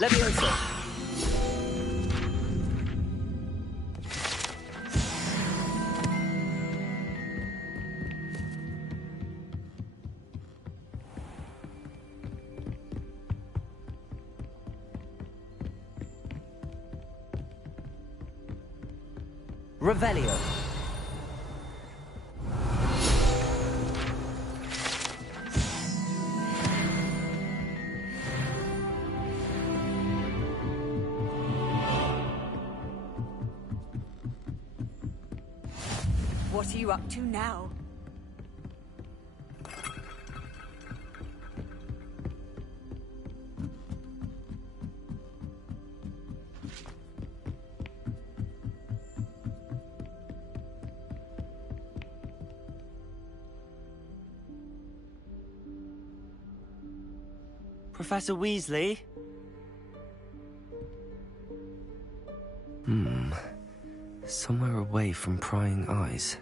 Leviosa. Revelio. What are you up to now? Professor Weasley? Somewhere away from prying eyes.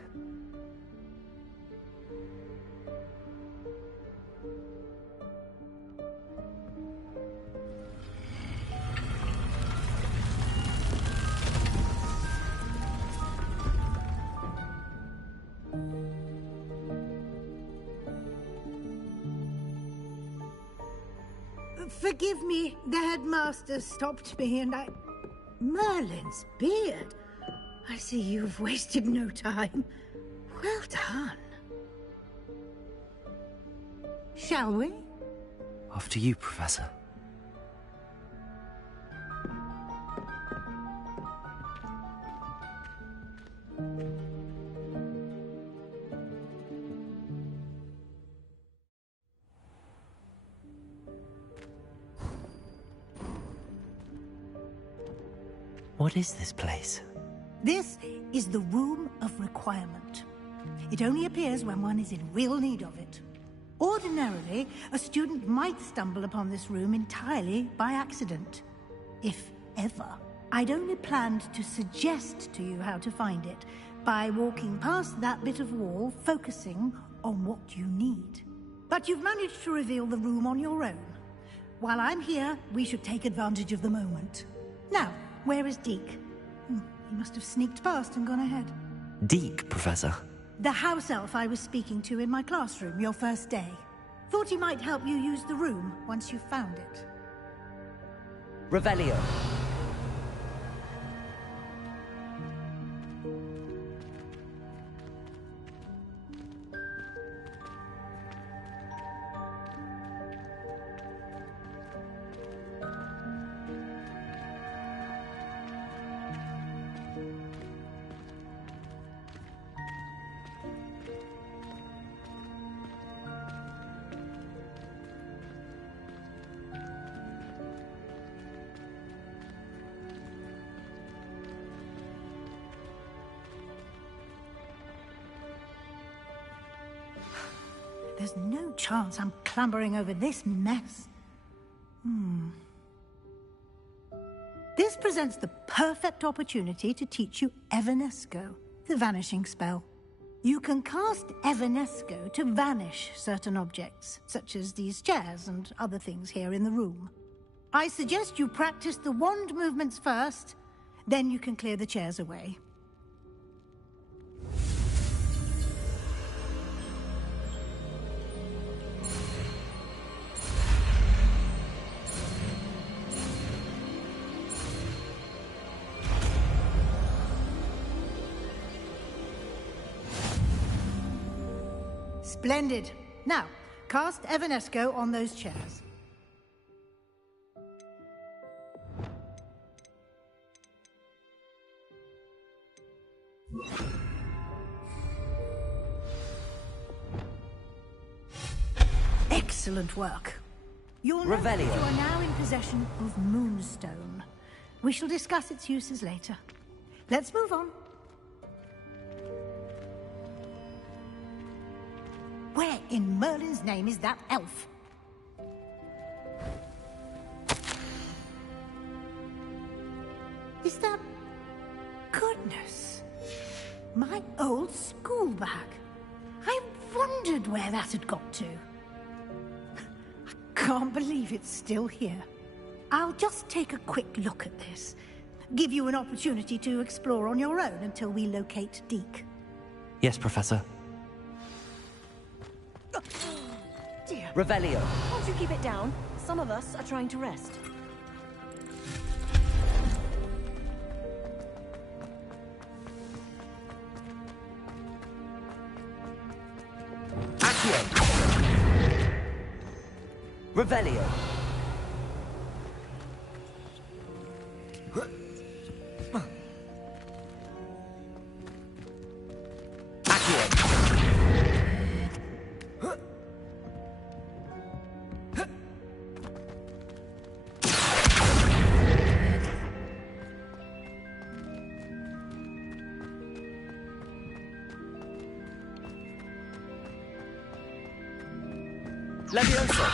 Forgive me, the headmaster stopped me and I... Merlin's beard. I see you've wasted no time. Well done. Shall we? After you, Professor. What is this place? This is the Room of Requirement. It only appears when one is in real need of it. Ordinarily, a student might stumble upon this room entirely by accident. If ever. I'd only planned to suggest to you how to find it by walking past that bit of wall, focusing on what you need. But you've managed to reveal the room on your own. While I'm here, we should take advantage of the moment. Now, where is Deke? He must have sneaked past and gone ahead. Deke, Professor. The house elf I was speaking to in my classroom your first day. Thought he might help you use the room once you found it. Revelio. There's no chance I'm clambering over this mess. This presents the perfect opportunity to teach you Evanesco, the vanishing spell. You can cast Evanesco to vanish certain objects, such as these chairs and other things here in the room. I suggest you practice the wand movements first, then you can clear the chairs away. Splendid. Now, cast Evanesco on those chairs. Excellent work. You'll note that you are now in possession of Moonstone. We shall discuss its uses later. Let's move on. Where in Merlin's name is that elf? Is that... Goodness. My old school bag. I wondered where that had got to. I can't believe it's still here. I'll just take a quick look at this. Give you an opportunity to explore on your own until we locate Deke. Yes, Professor. Dear. Revelio. Won't you keep it down? Some of us are trying to rest. Accio. Revelio. Levioso.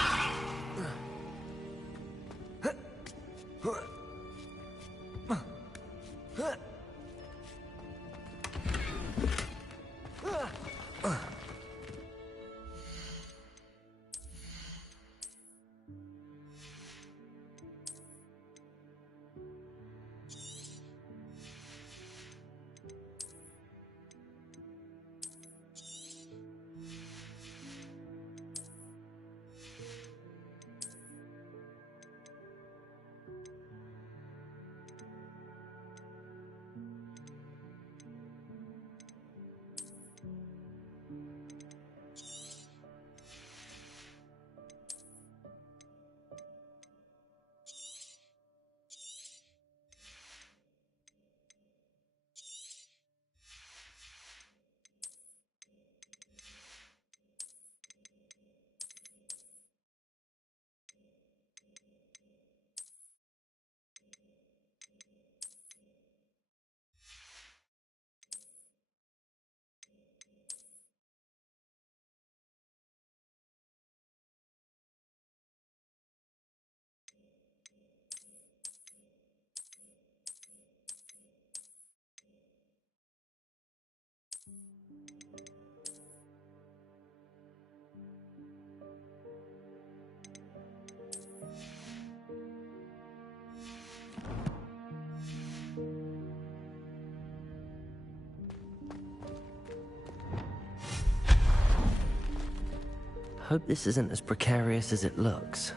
hope this isn't as precarious as it looks.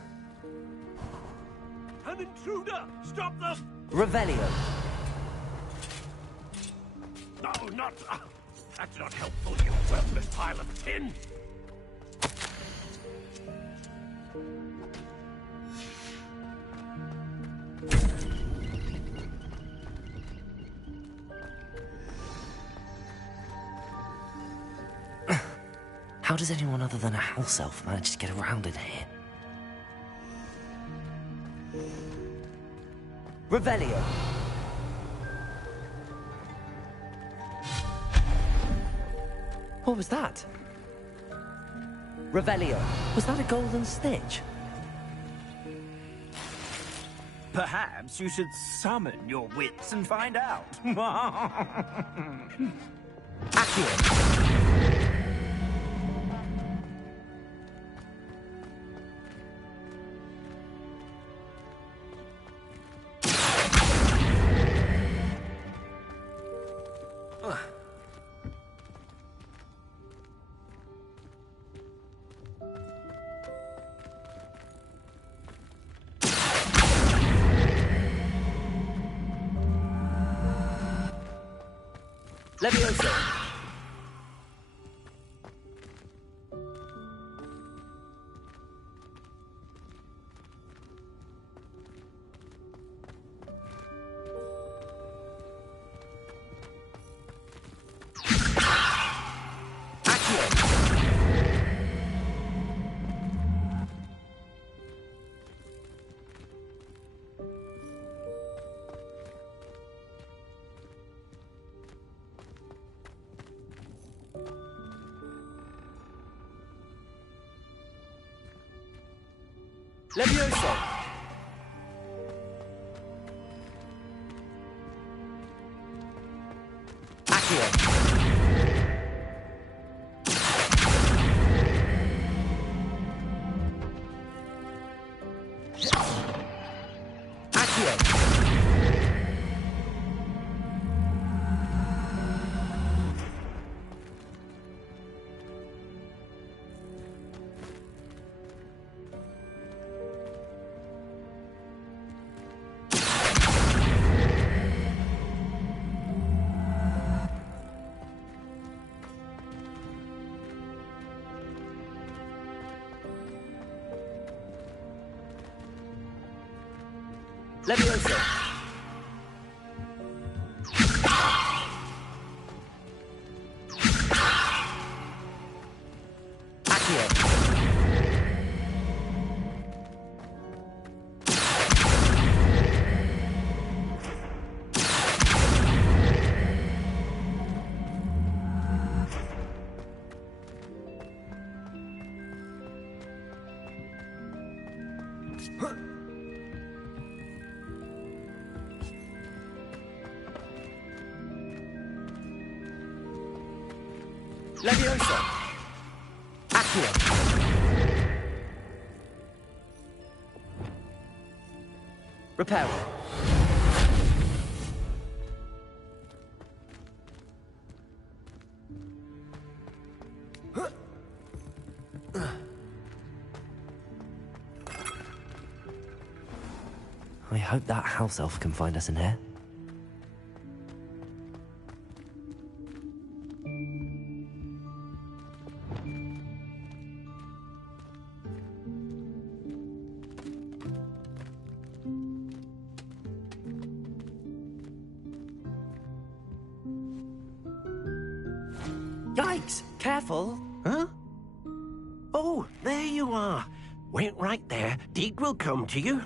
An intruder! Stop them! Revelio. No, not... that's not helpful, you worthless pile of tin! How does anyone other than a house elf manage to get around in here? Revelio. What was that? Revelio. Was that a golden snitch? Perhaps you should summon your wits and find out. Accio. Levioso. Levioso. Accio. Accio. Levioso. Accio. Levioso. Accio. Repair. I hope that house elf can find us in here. Yikes! Careful! Huh? Oh, there you are. Wait right there. Deke will come to you.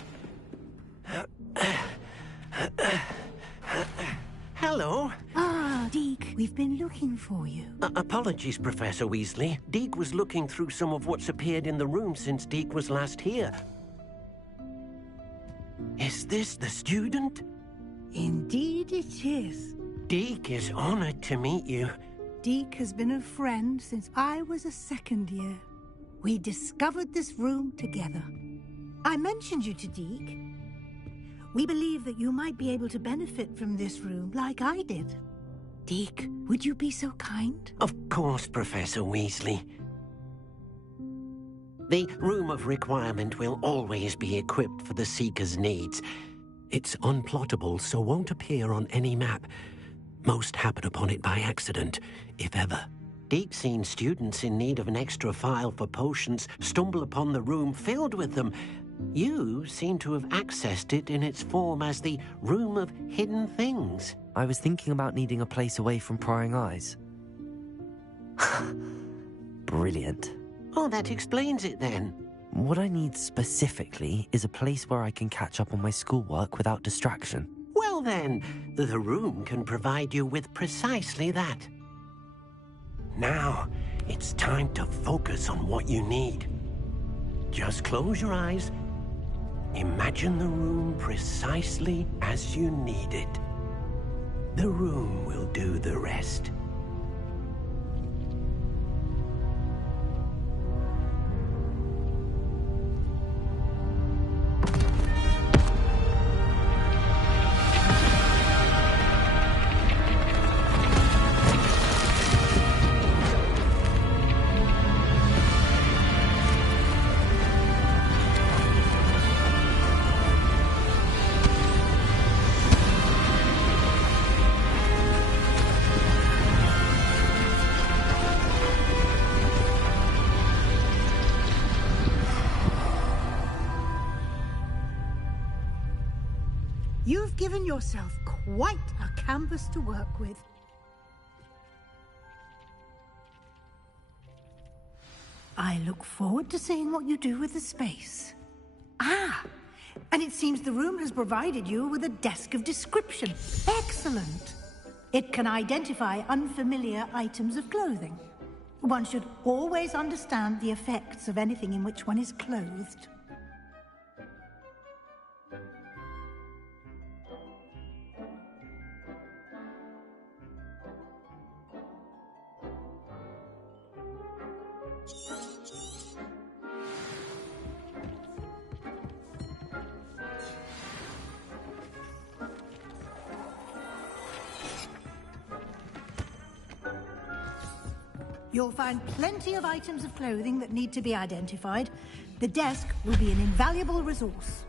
Hello. Ah, Deke, we've been looking for you. Apologies, Professor Weasley. Deke was looking through some of what's appeared in the room since Deke was last here. Is this the student? Indeed it is. Deke is honored to meet you. Deke has been a friend since I was a second year. We discovered this room together. I mentioned you to Deke. We believe that you might be able to benefit from this room like I did. Deke, would you be so kind? Of course, Professor Weasley. The Room of Requirement will always be equipped for the Seeker's needs. It's unplottable, so won't appear on any map. Most happen upon it by accident, if ever. Deke's seen students in need of an extra file for potions stumble upon the room filled with them. You seem to have accessed it in its form as the Room of Hidden Things. I was thinking about needing a place away from prying eyes. Brilliant. Oh, that explains it then. What I need specifically is a place where I can catch up on my schoolwork without distraction. Well then, the room can provide you with precisely that. Now, it's time to focus on what you need. Just close your eyes. Imagine the room precisely as you need it. The room will do the rest. You've given yourself quite a canvas to work with. I look forward to seeing what you do with the space. Ah, and it seems the room has provided you with a desk of description. Excellent. It can identify unfamiliar items of clothing. One should always understand the effects of anything in which one is clothed. You'll find plenty of items of clothing that need to be identified. The desk will be an invaluable resource.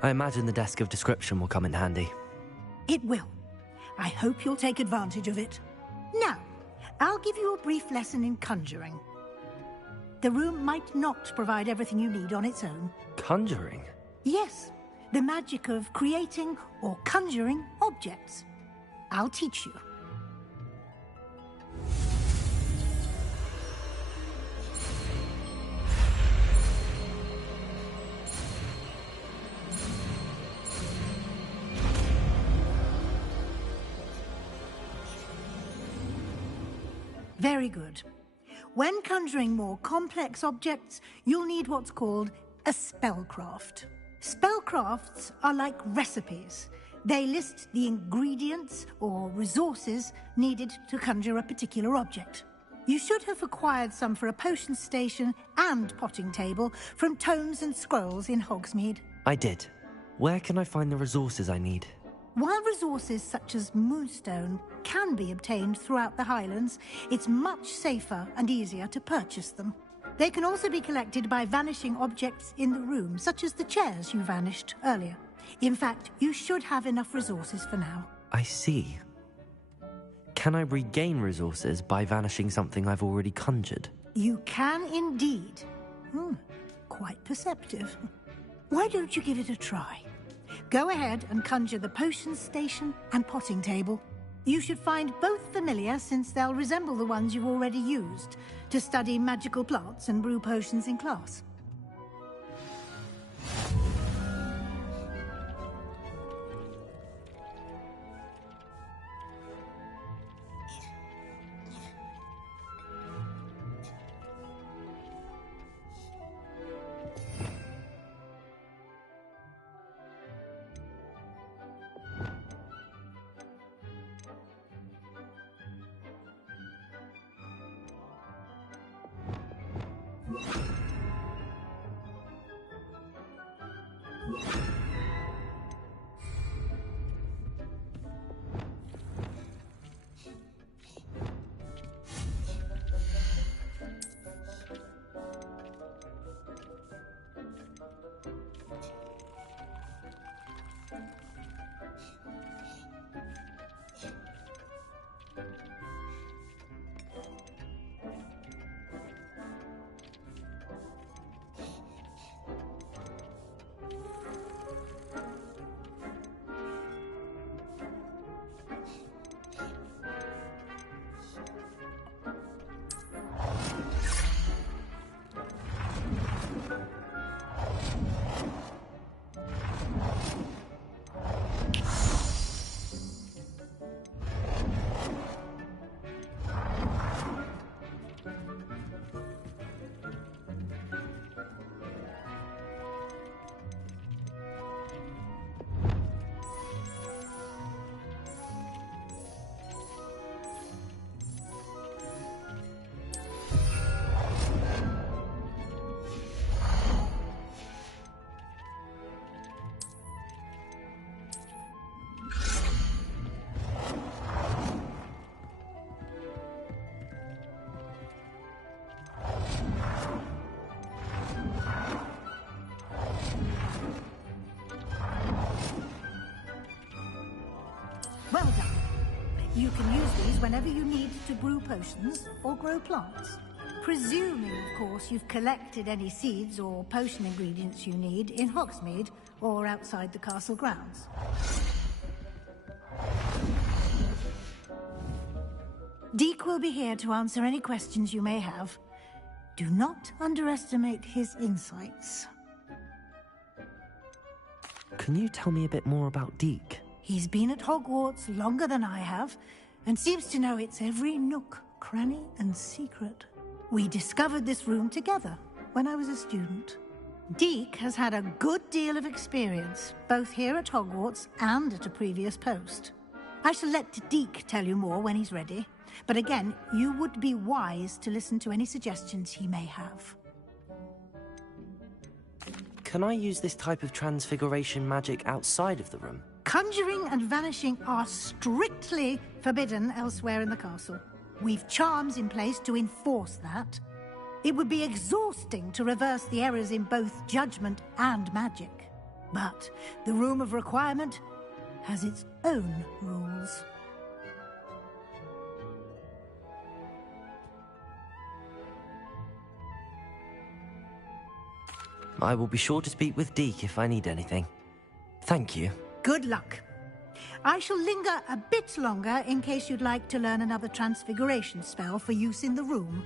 I imagine the desk of description will come in handy. It will. I hope you'll take advantage of it. Now, I'll give you a brief lesson in conjuring. The room might not provide everything you need on its own. Conjuring? Yes, the magic of creating or conjuring objects. I'll teach you. Very good. When conjuring more complex objects, you'll need what's called a spellcraft. Spellcrafts are like recipes. They list the ingredients or resources needed to conjure a particular object. You should have acquired some for a potion station and potting table from tomes and scrolls in Hogsmeade. I did. Where can I find the resources I need? While resources such as moonstone can be obtained throughout the Highlands, it's much safer and easier to purchase them. They can also be collected by vanishing objects in the room, such as the chairs you vanished earlier. In fact, you should have enough resources for now. I see. Can I regain resources by vanishing something I've already conjured? You can indeed. Quite perceptive. Why don't you give it a try? Go ahead and conjure the potion station and potting table. You should find both familiar, since they'll resemble the ones you've already used to study magical plants and brew potions in class. You can use these whenever you need to brew potions or grow plants. Presuming, of course, you've collected any seeds or potion ingredients you need in Hogsmeade or outside the castle grounds. Deke will be here to answer any questions you may have. Do not underestimate his insights. Can you tell me a bit more about Deke? He's been at Hogwarts longer than I have, and seems to know its every nook, cranny, and secret. We discovered this room together when I was a student. Deke has had a good deal of experience, both here at Hogwarts and at a previous post. I shall let Deke tell you more when he's ready, but again, you would be wise to listen to any suggestions he may have. Can I use this type of transfiguration magic outside of the room? Conjuring and vanishing are strictly forbidden elsewhere in the castle. We've charms in place to enforce that. It would be exhausting to reverse the errors in both judgment and magic. But the Room of Requirement has its own rules. I will be sure to speak with Deke if I need anything. Thank you. Good luck. I shall linger a bit longer in case you'd like to learn another transfiguration spell for use in the room.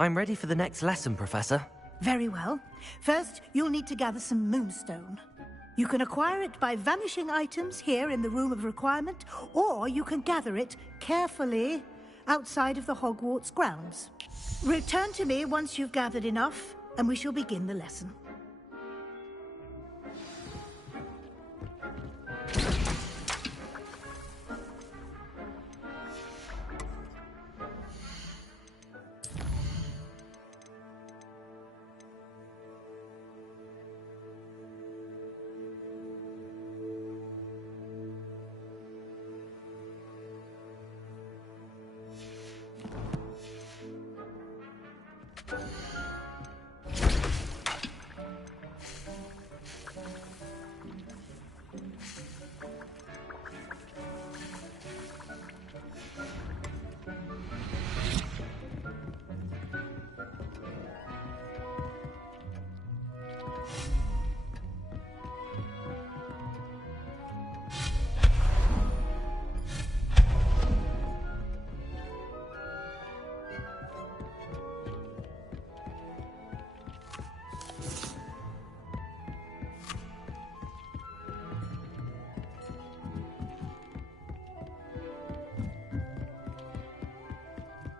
I'm ready for the next lesson, Professor. Very well. First, you'll need to gather some moonstone. You can acquire it by vanishing items here in the Room of Requirement, or you can gather it carefully outside of the Hogwarts grounds. Return to me once you've gathered enough, and we shall begin the lesson.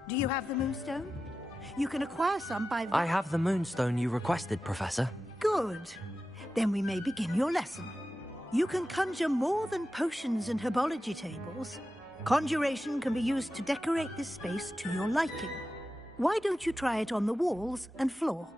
Do you have the moonstone? You can acquire some by... I have the moonstone you requested, Professor. Good. Then we may begin your lesson. You can conjure more than potions and herbology tables. Conjuration can be used to decorate this space to your liking. Why don't you try it on the walls and floor?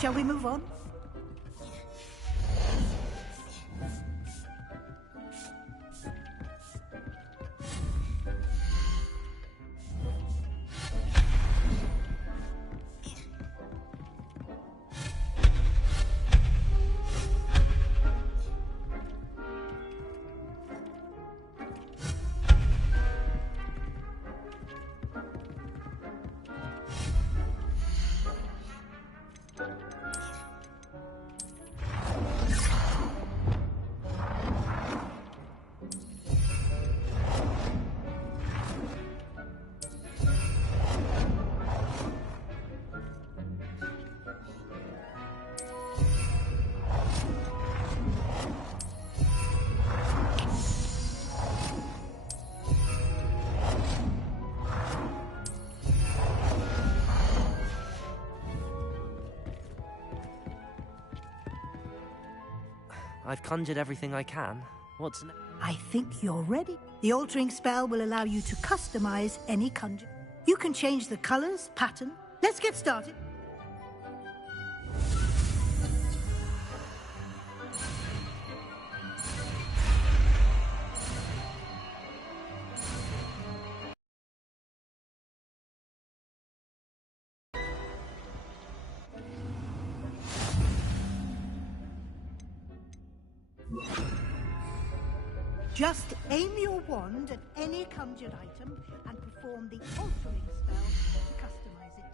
Shall we move on? I've conjured everything I can. What's next? I think you're ready. The altering spell will allow you to customize any conjure. You can change the colors, pattern. Let's get started. Just aim your wand at any conjured item and perform the altering spell to customize it.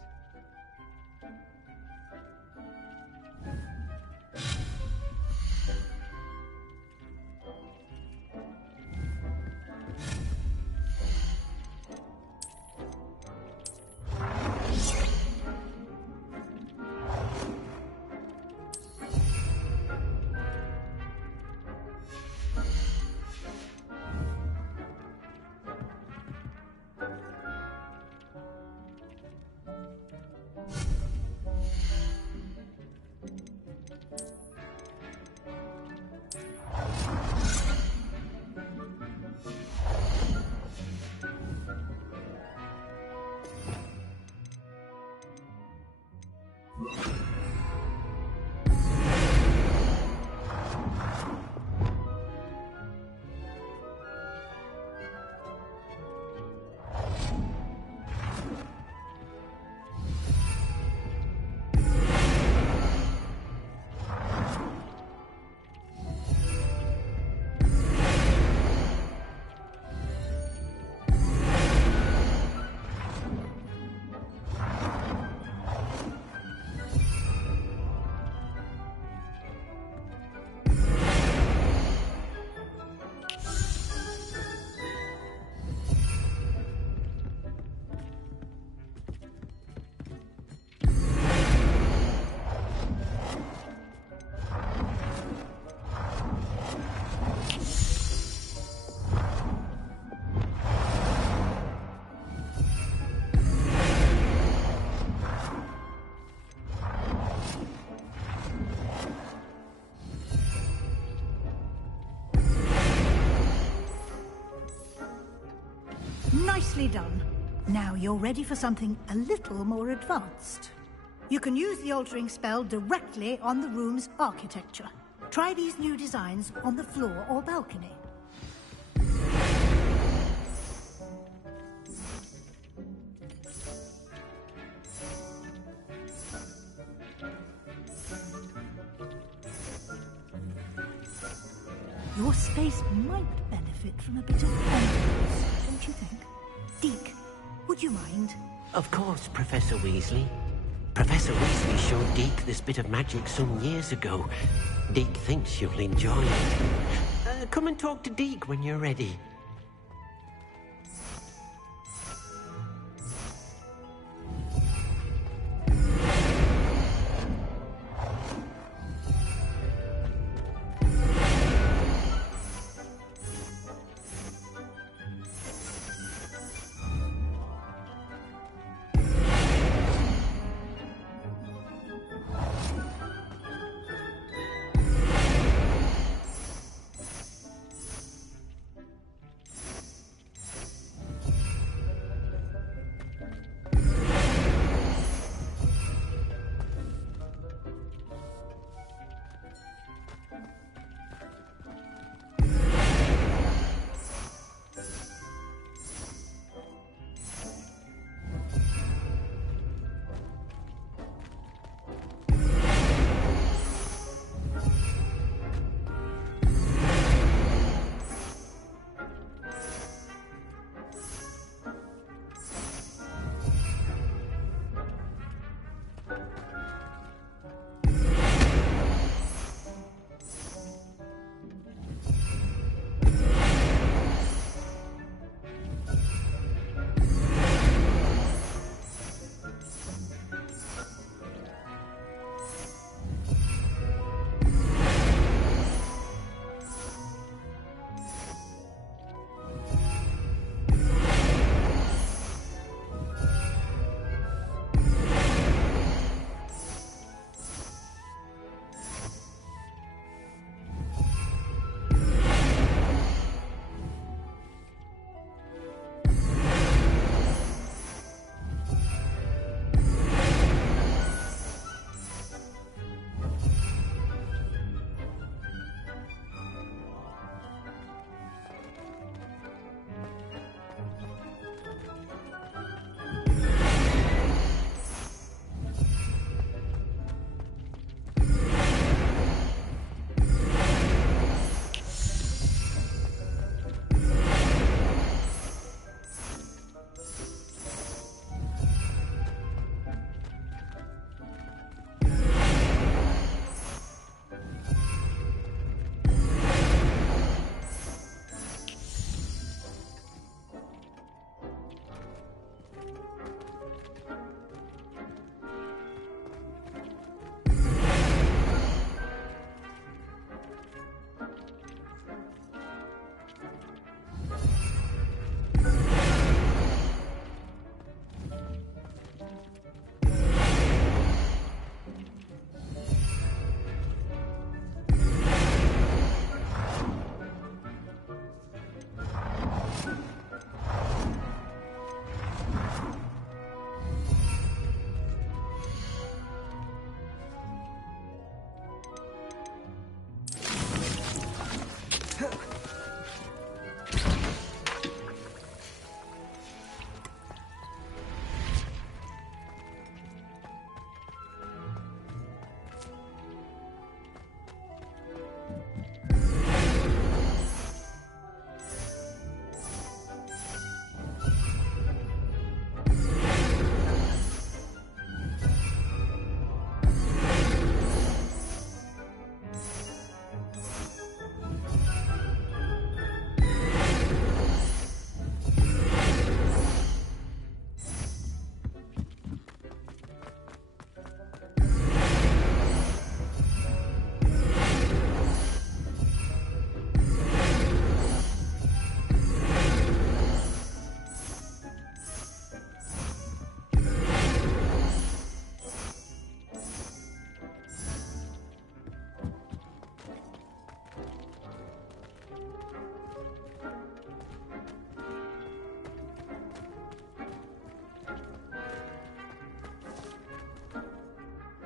Nicely done. Now you're ready for something a little more advanced. You can use the altering spell directly on the room's architecture. Try these new designs on the floor or balcony. Your space might benefit from a bit of ambience, don't you think? Deke, would you mind? Of course, Professor Weasley. Professor Weasley showed Deke this bit of magic some years ago. Deke thinks you'll enjoy it. Come and talk to Deke when you're ready.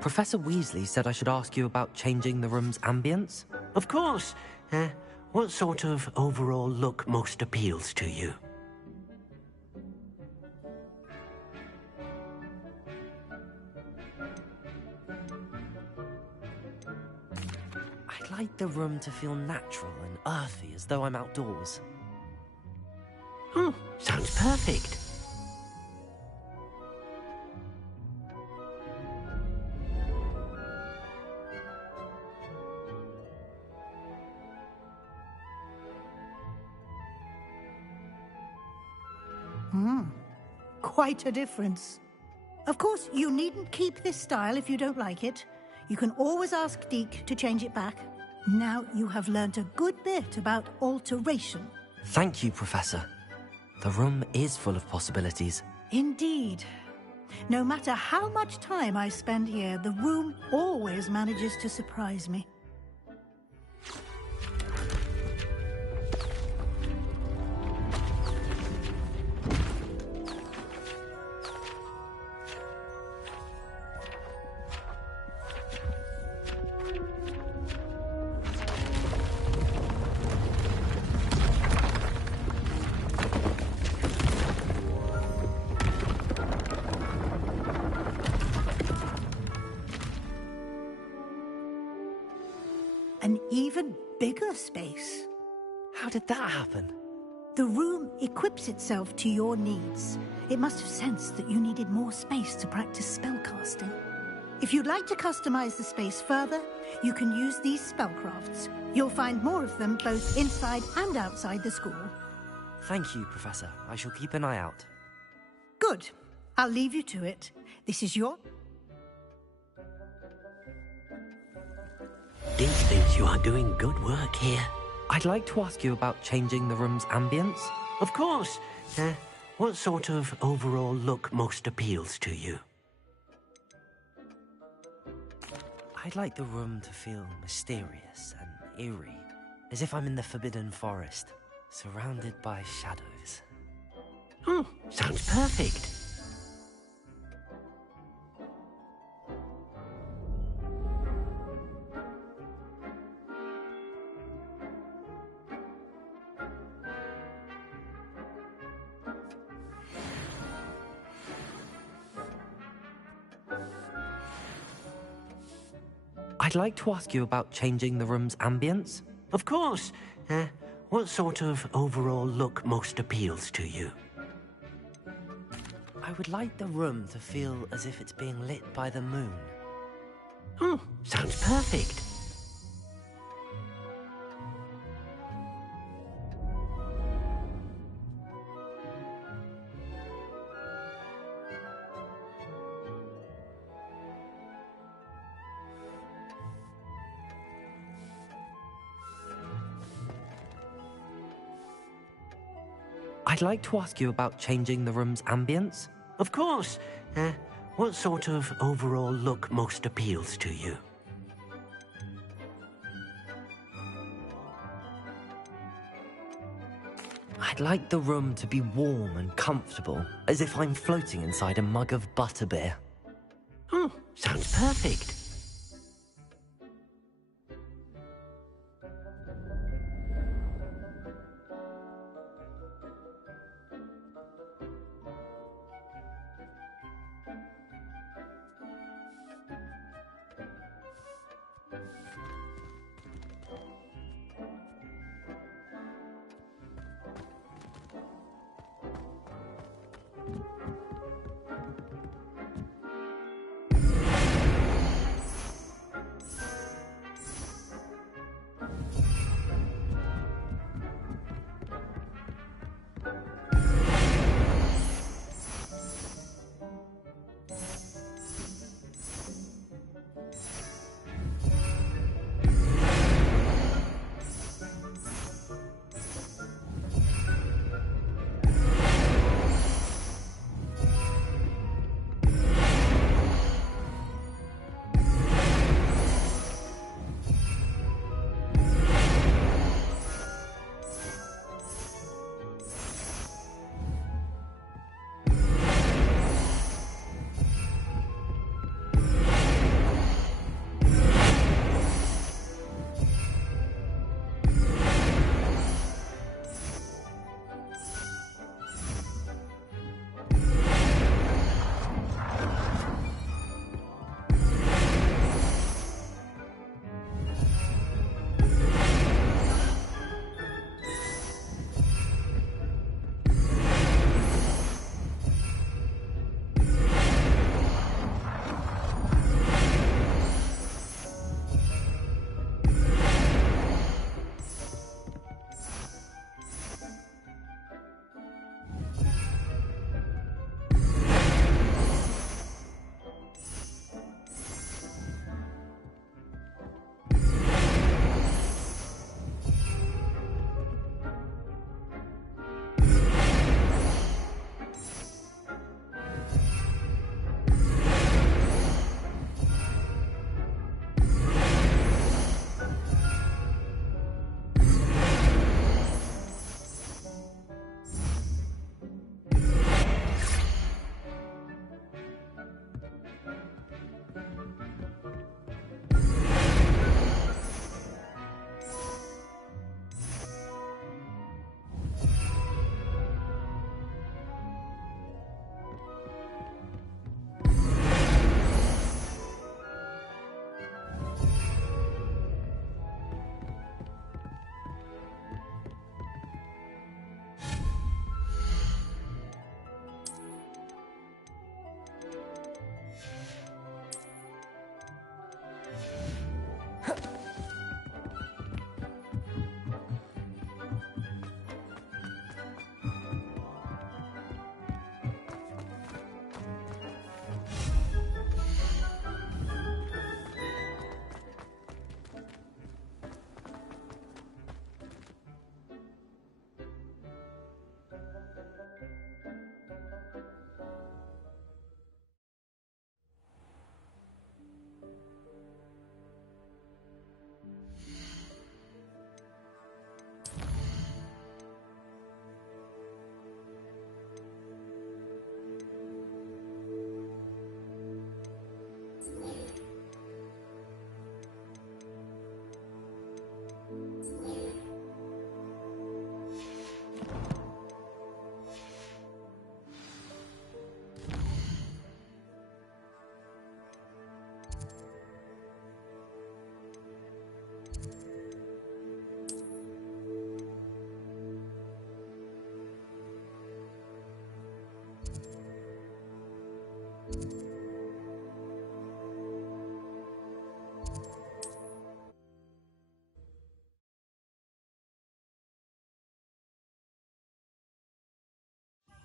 Professor Weasley said I should ask you about changing the room's ambience. Of course. What sort of overall look most appeals to you? I'd like the room to feel natural and earthy, as though I'm outdoors. Sounds perfect. Quite a difference. Of course, you needn't keep this style if you don't like it. You can always ask Deke to change it back. Now you have learnt a good bit about alteration. Thank you, Professor. The room is full of possibilities. Indeed. No matter how much time I spend here, the room always manages to surprise me. An even bigger space. How did that happen? The room equips itself to your needs. It must have sensed that you needed more space to practice spellcasting. If you'd like to customize the space further, you can use these spellcrafts. You'll find more of them both inside and outside the school. Thank you, Professor. I shall keep an eye out. Good. I'll leave you to it. This is your... Deke thinks you are doing good work here. I'd like to ask you about changing the room's ambience. Of course. What sort of overall look most appeals to you? I'd like the room to feel mysterious and eerie, as if I'm in the Forbidden Forest, surrounded by shadows. Sounds perfect. I'd like to ask you about changing the room's ambience. Of course. What sort of overall look most appeals to you? I would like the room to feel as if it's being lit by the moon. Sounds perfect. I'd like to ask you about changing the room's ambience. Of course. What sort of overall look most appeals to you? I'd like the room to be warm and comfortable, as if I'm floating inside a mug of butterbeer. Sounds perfect.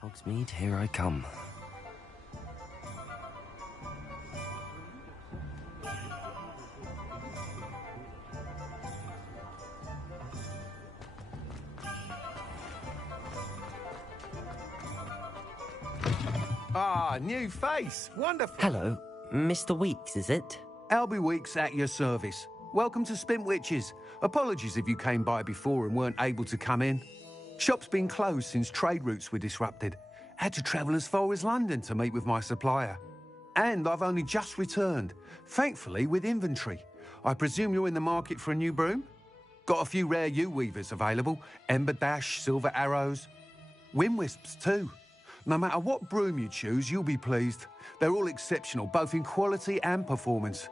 Hogsmeade, here I come. Ah, new face. Wonderful. Hello, Mr. Weeks, is it? Albie Weeks at your service. Welcome to Spintwitches. Apologies if you came by before and weren't able to come in. Shop's been closed since trade routes were disrupted. Had to travel as far as London to meet with my supplier. And I've only just returned, thankfully with inventory. I presume you're in the market for a new broom? Got a few rare U-weavers available. Ember Dash, Silver Arrows. Wind Wisps too. No matter what broom you choose, you'll be pleased. They're all exceptional, both in quality and performance.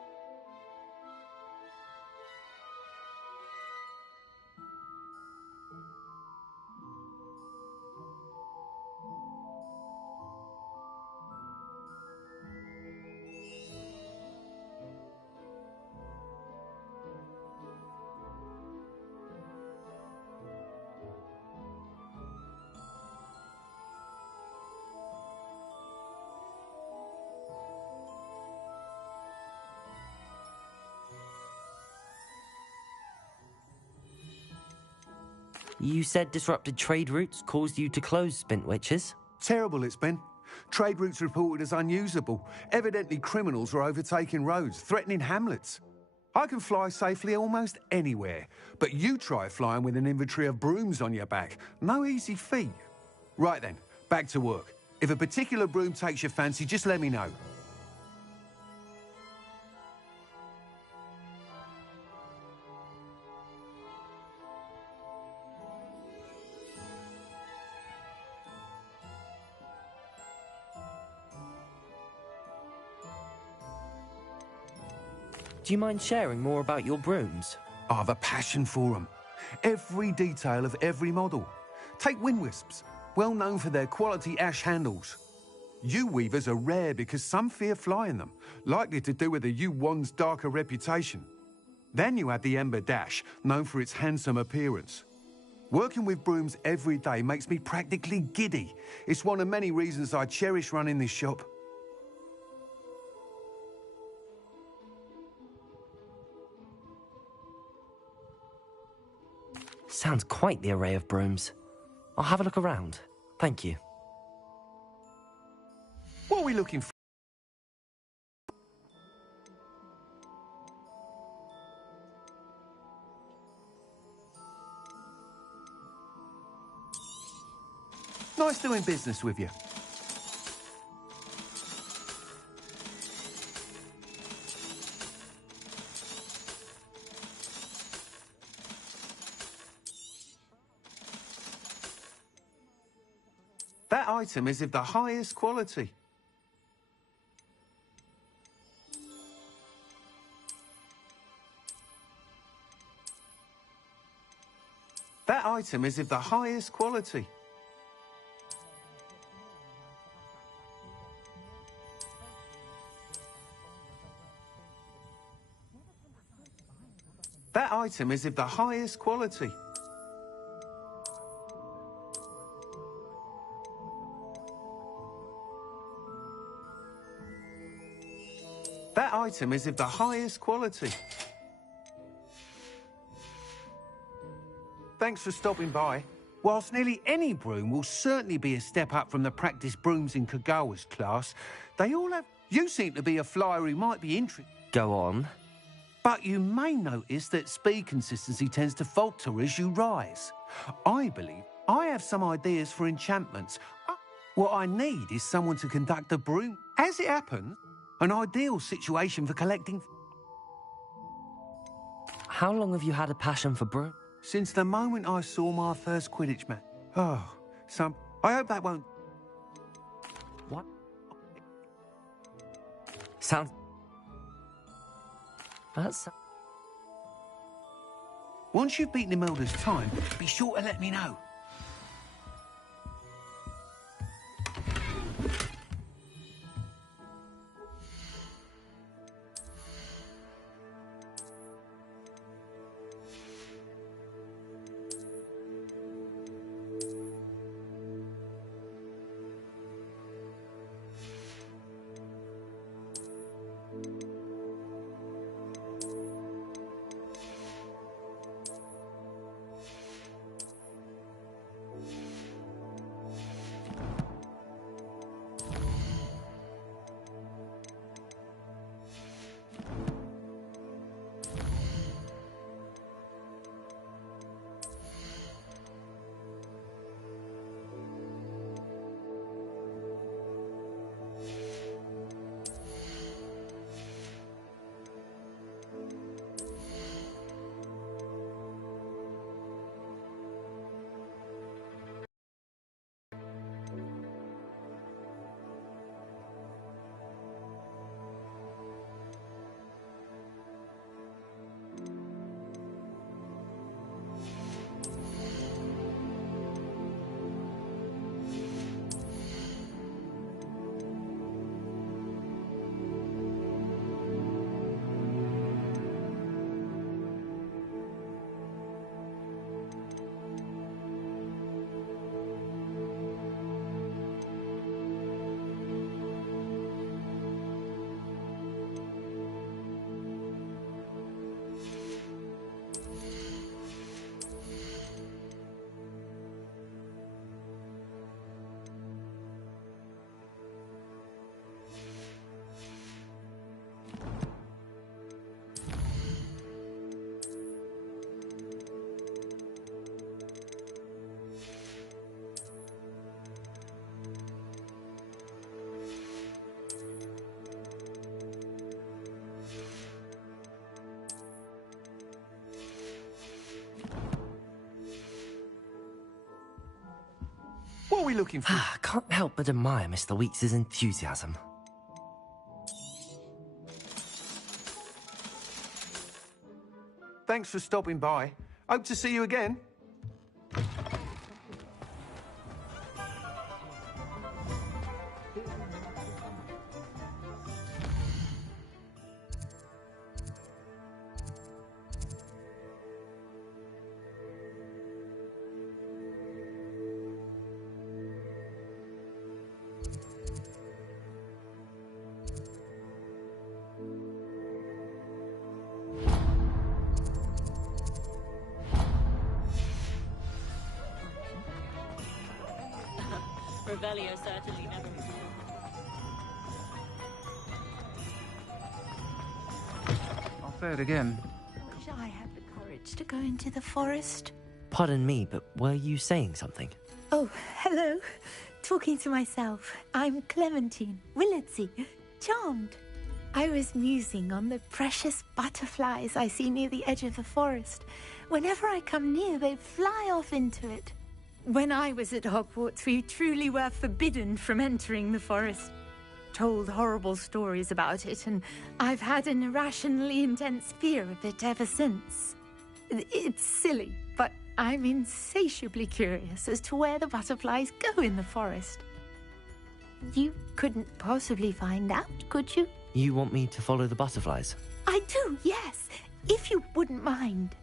You said disrupted trade routes caused you to close Spintwitches? Terrible it's been. Trade routes reported as unusable. Evidently criminals are overtaking roads, threatening hamlets. I can fly safely almost anywhere, but you try flying with an inventory of brooms on your back. No easy feat. Right then, back to work. If a particular broom takes your fancy, just let me know. Do you mind sharing more about your brooms? I have a passion for them. Every detail of every model. Take Wind Wisps, well known for their quality ash handles. U-weavers are rare because some fear flying them, likely to do with the U-wand's darker reputation. Then you have the Ember Dash, known for its handsome appearance. Working with brooms every day makes me practically giddy. It's one of many reasons I cherish running this shop. Sounds quite the array of brooms. I'll have a look around. Thank you. What are we looking for? Nice doing business with you. That item is of the highest quality. That item is of the highest quality. That item is of the highest quality. That item is of the highest quality. Thanks for stopping by. Whilst nearly any broom will certainly be a step up from the practice brooms in Kagawa's class, they all have... You seem to be a flyer who might be interested. Go on. But you may notice that speed consistency tends to falter as you rise. I believe I have some ideas for enchantments. What I need is someone to conduct a broom. As it happens, an ideal situation for collecting... How long have you had a passion for broom? Since the moment I saw my first Quidditch match. Oh, I hope that won't... What? Sounds... That's... Once you've beaten Imelda's time, be sure to let me know. What are we looking for? I can't help but admire Mr. Weeks' enthusiasm. Thanks for stopping by. Hope to see you again. Revelio certainly never. I'll say it again. I wish I had the courage to go into the forest. Pardon me, but were you saying something? Oh, hello. Talking to myself. I'm Clementine, Willardsey, charmed. I was musing on the precious butterflies I see near the edge of the forest. Whenever I come near, they fly off into it. When I was at Hogwarts, we truly were forbidden from entering the forest. Told horrible stories about it, and I've had an irrationally intense fear of it ever since. It's silly, but I'm insatiably curious as to where the butterflies go in the forest. You couldn't possibly find out, could you? You want me to follow the butterflies? I do, yes, if you wouldn't mind.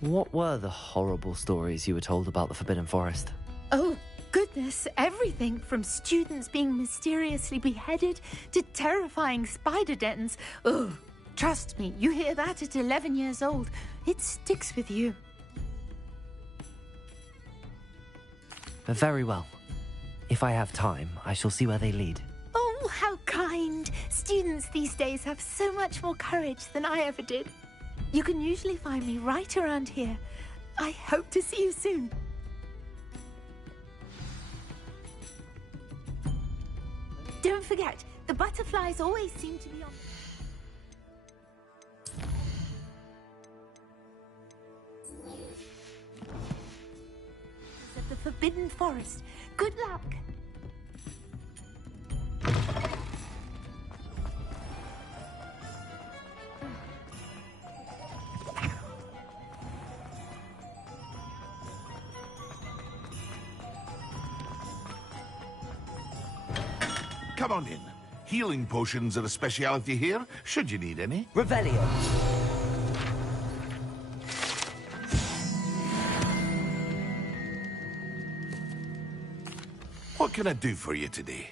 What were the horrible stories you were told about the Forbidden Forest? Oh, goodness, everything from students being mysteriously beheaded to terrifying spider dens. Oh, trust me, you hear that at 11 years old. It sticks with you. Very well. If I have time, I shall see where they lead. Oh, how kind. Students these days have so much more courage than I ever did. You can usually find me right around here. I hope to see you soon. Don't forget, the butterflies always seem to be on... of the Forbidden Forest. Good luck. Come on in. Healing potions are a speciality here, should you need any. Revelio. What can I do for you today?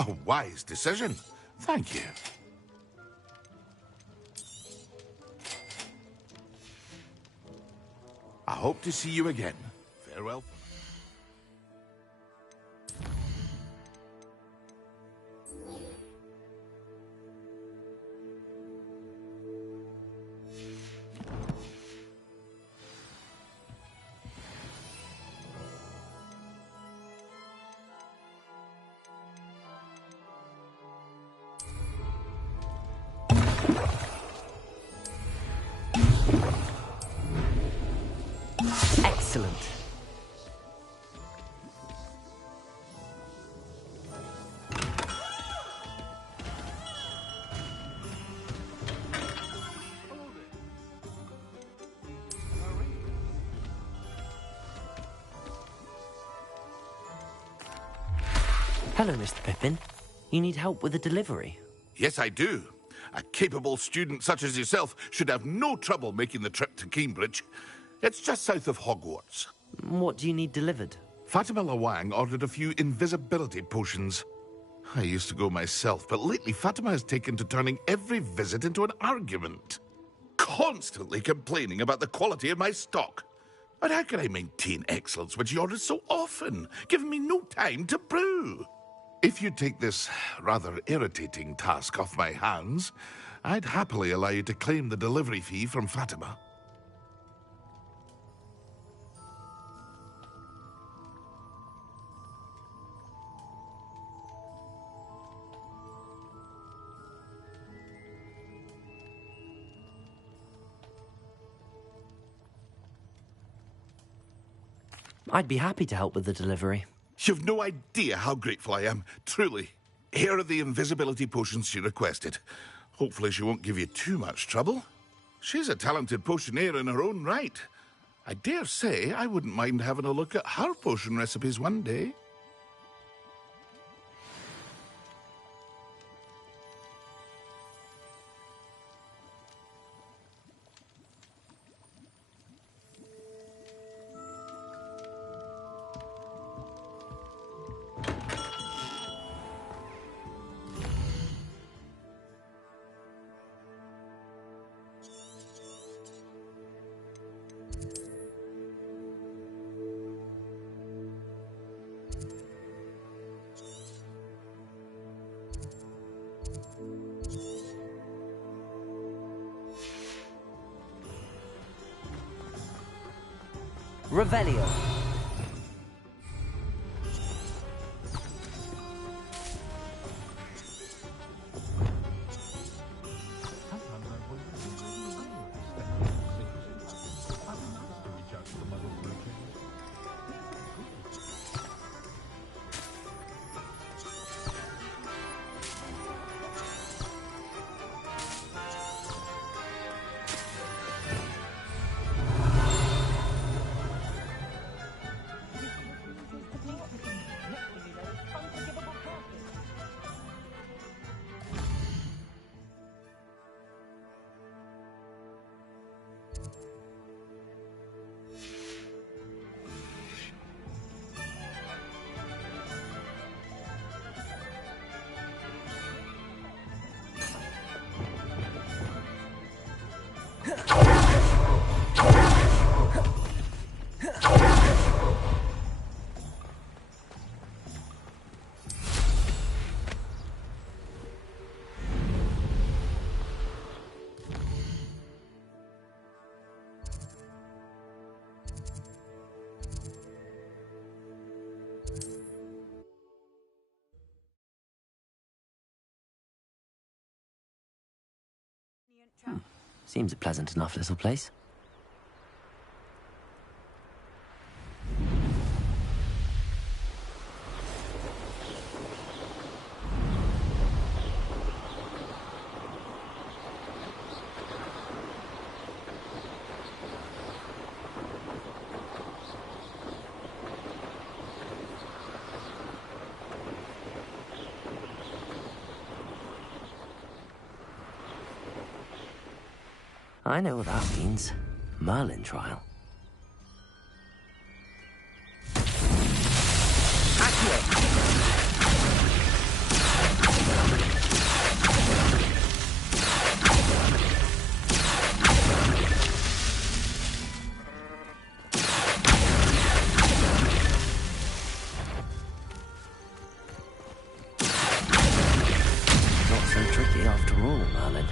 A wise decision. Thank you. I hope to see you again. Farewell. Excellent. Hello, Mr. Pippin. You need help with a delivery? Yes, I do. A capable student such as yourself should have no trouble making the trip to Cambridge. It's just south of Hogwarts. What do you need delivered? Fatima Lawang ordered a few invisibility potions. I used to go myself, but lately Fatima has taken to turning every visit into an argument. Constantly complaining about the quality of my stock. But how can I maintain excellence when she orders so often, giving me no time to brew? If you take this rather irritating task off my hands, I'd happily allow you to claim the delivery fee from Fatima. I'd be happy to help with the delivery. You've no idea how grateful I am, truly. Here are the invisibility potions she requested. Hopefully she won't give you too much trouble. She's a talented potioneer in her own right. I dare say I wouldn't mind having a look at her potion recipes one day. Revelio. Seems a pleasant enough little place. I know what that means. Merlin trial. rule, Merlin.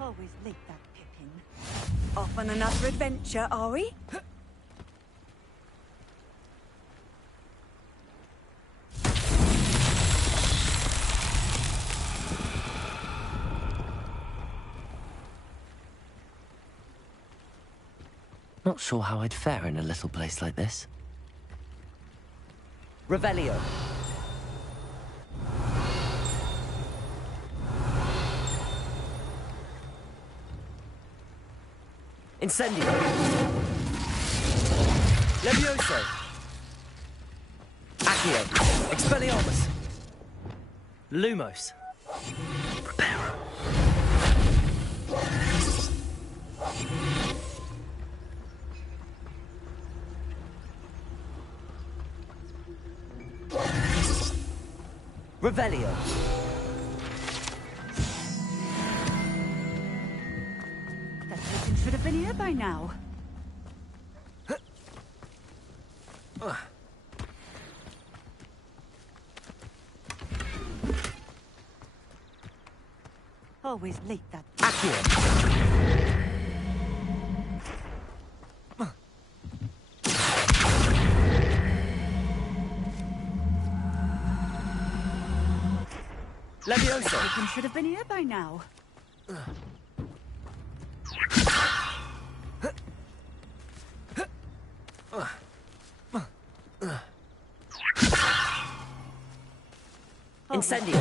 Always late, that Pippin. Off on another adventure, are we? Not sure how I'd fare in a little place like this. Revelio. Incendio. Levioso. Accio. Expelliarmus. Lumos. Preparo. Revelio. That Pippin should have been here by now. Always late, that... Accio. Levioso. Pippin should have been here by now. Incendio.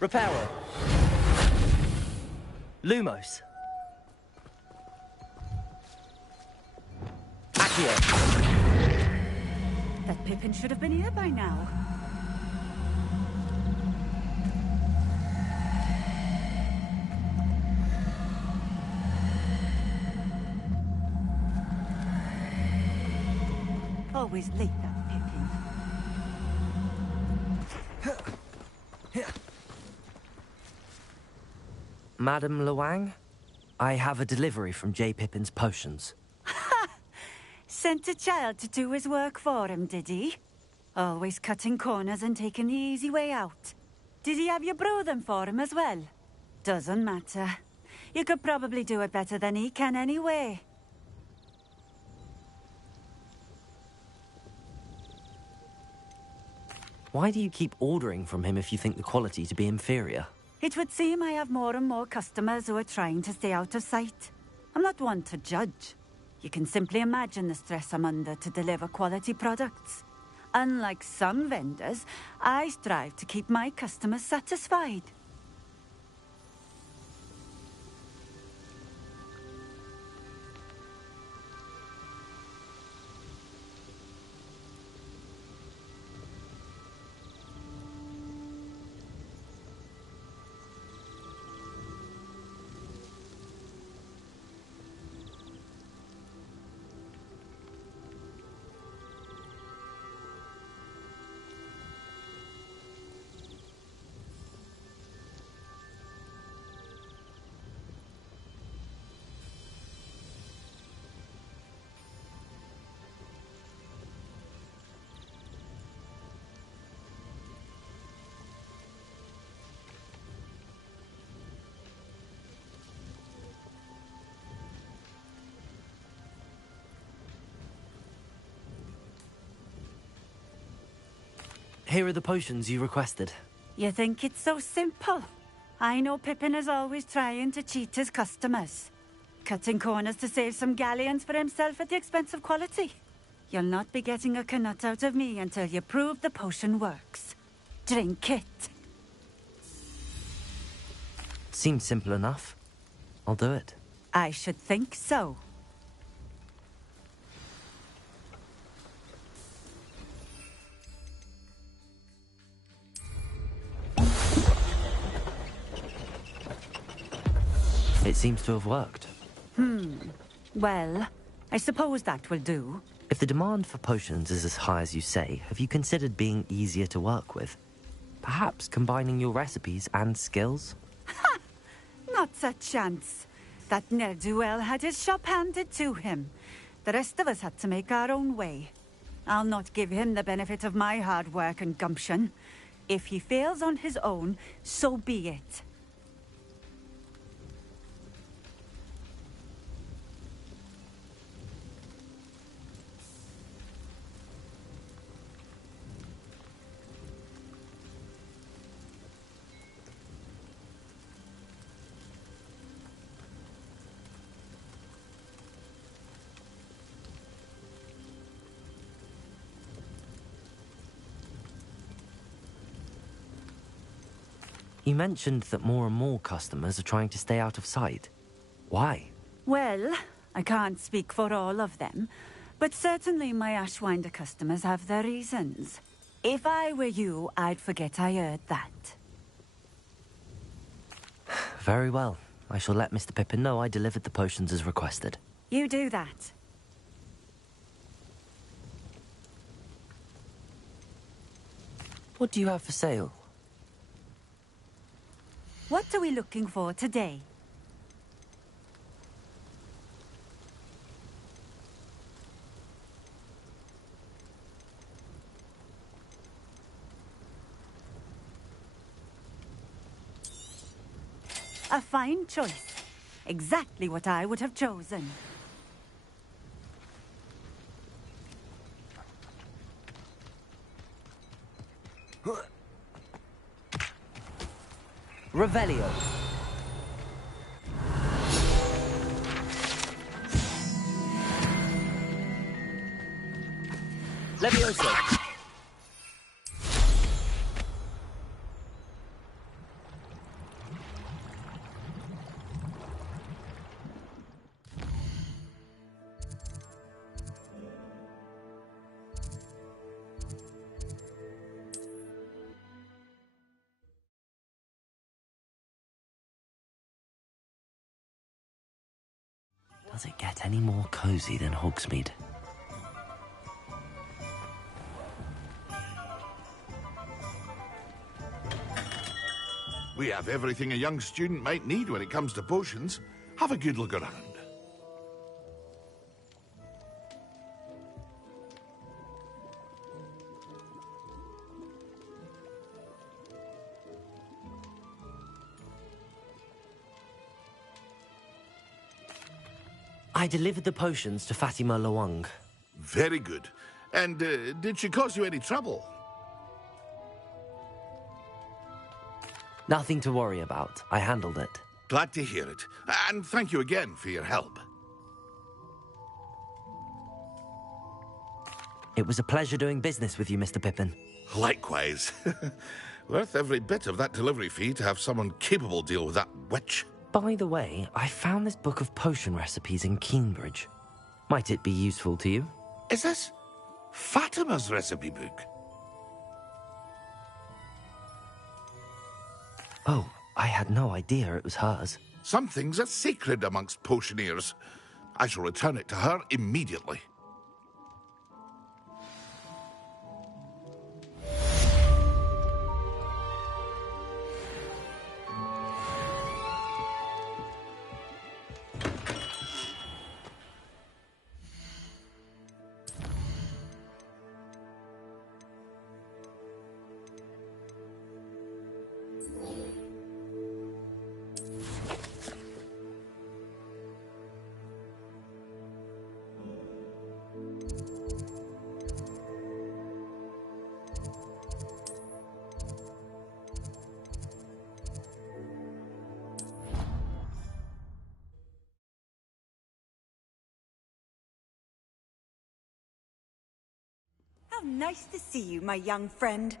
Reparo. Lumos. Accio. That Pippin should have been here by now. Always late, that Pippin. Madam Luang, I have a delivery from J. Pippin's potions. Sent a child to do his work for him, did he? Always cutting corners and taking the easy way out. Did he have you brew them for him as well? Doesn't matter. You could probably do it better than he can anyway. Why do you keep ordering from him if you think the quality to be inferior? It would seem I have more and more customers who are trying to stay out of sight. I'm not one to judge. You can simply imagine the stress I'm under to deliver quality products. Unlike some vendors, I strive to keep my customers satisfied. Here are the potions you requested. You think it's so simple? I know Pippin is always trying to cheat his customers. Cutting corners to save some galleons for himself at the expense of quality. You'll not be getting a canut out of me until you prove the potion works. Drink it. Seems simple enough. I'll do it. I should think so. It seems to have worked. Well, I suppose that will do. If the demand for potions is as high as you say, have you considered being easier to work with? Perhaps combining your recipes and skills? Not a chance. That ne'er-do-well had his shop handed to him. The rest of us had to make our own way. I'll not give him the benefit of my hard work and gumption. If he fails on his own, so be it. You mentioned that more and more customers are trying to stay out of sight. Why? Well, I can't speak for all of them, but certainly my Ashwinder customers have their reasons. If I were you, I'd forget I heard that. Very well. I shall let Mr. Pippin know I delivered the potions as requested. You do that. What do you have for sale? What are we looking for today? A fine choice. Exactly what I would have chosen. Revelio. Levioso. Does it get any more cozy than Hogsmeade? We have everything a young student might need when it comes to potions. Have a good look around. I delivered the potions to Fatima Lawang. Very good. And did she cause you any trouble? Nothing to worry about. I handled it. Glad to hear it. And thank you again for your help. It was a pleasure doing business with you, Mr. Pippin. Likewise. Worth every bit of that delivery fee to have someone capable deal with that witch. By the way, I found this book of potion recipes in Keenbridge. Might it be useful to you? Is this Fatima's recipe book? Oh, I had no idea it was hers. Some things are sacred amongst potioneers. I shall return it to her immediately. How nice to see you, my young friend.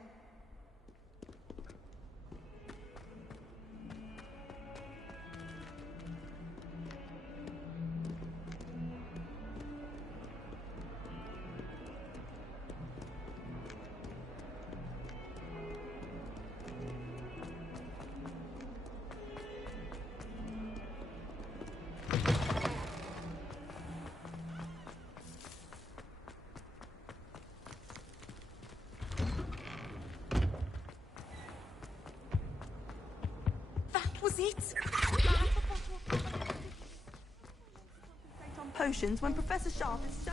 Was it? On potions when Professor Sharp is so.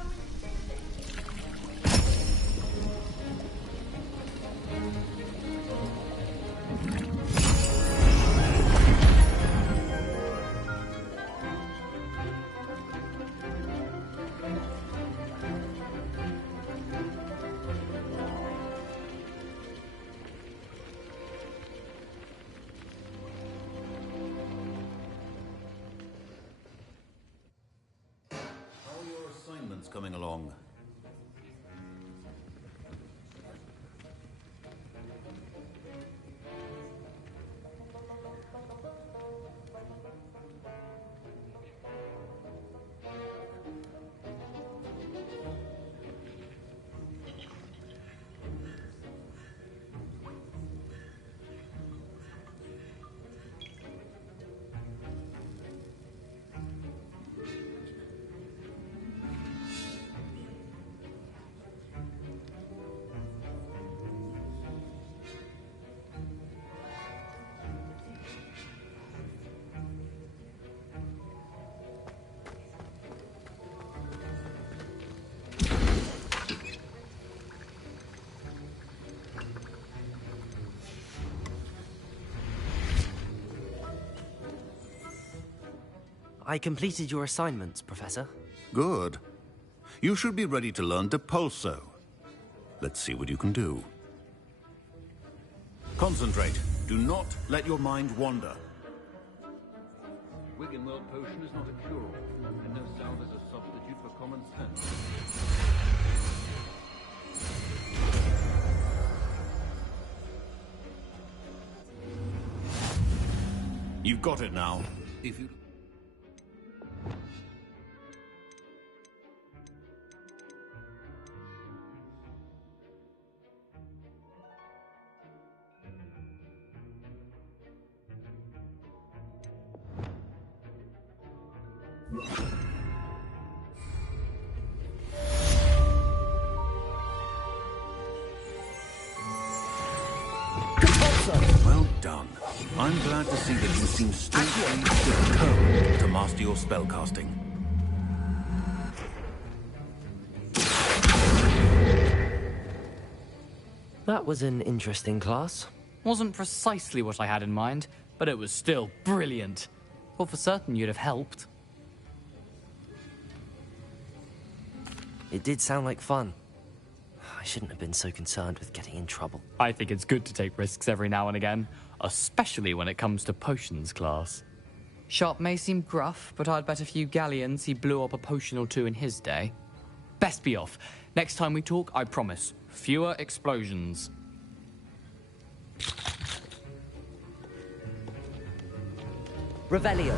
Coming along. I completed your assignments, Professor. Good. You should be ready to learn Depulso. Let's see what you can do. Concentrate. Do not let your mind wander. Wiggenweld potion is not a cure-all, and no salve is a substitute for common sense. You've got it now. If you... Well done. I'm glad to see that you seem still determined to master your spellcasting. That was an interesting class. Wasn't precisely what I had in mind, but it was still brilliant. Well, for certain you'd have helped. It did sound like fun. I shouldn't have been so concerned with getting in trouble. I think it's good to take risks every now and again, especially when it comes to potions class. Sharp may seem gruff, but I'd bet a few galleons he blew up a potion or two in his day. Best be off. Next time we talk, I promise, fewer explosions. Revelio.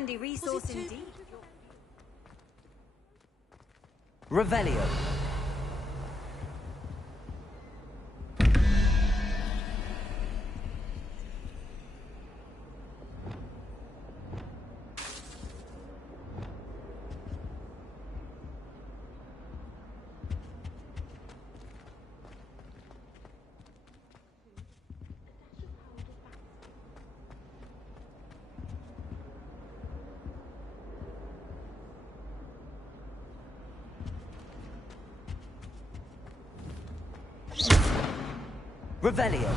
handy resource indeed. Revelio. Revelio.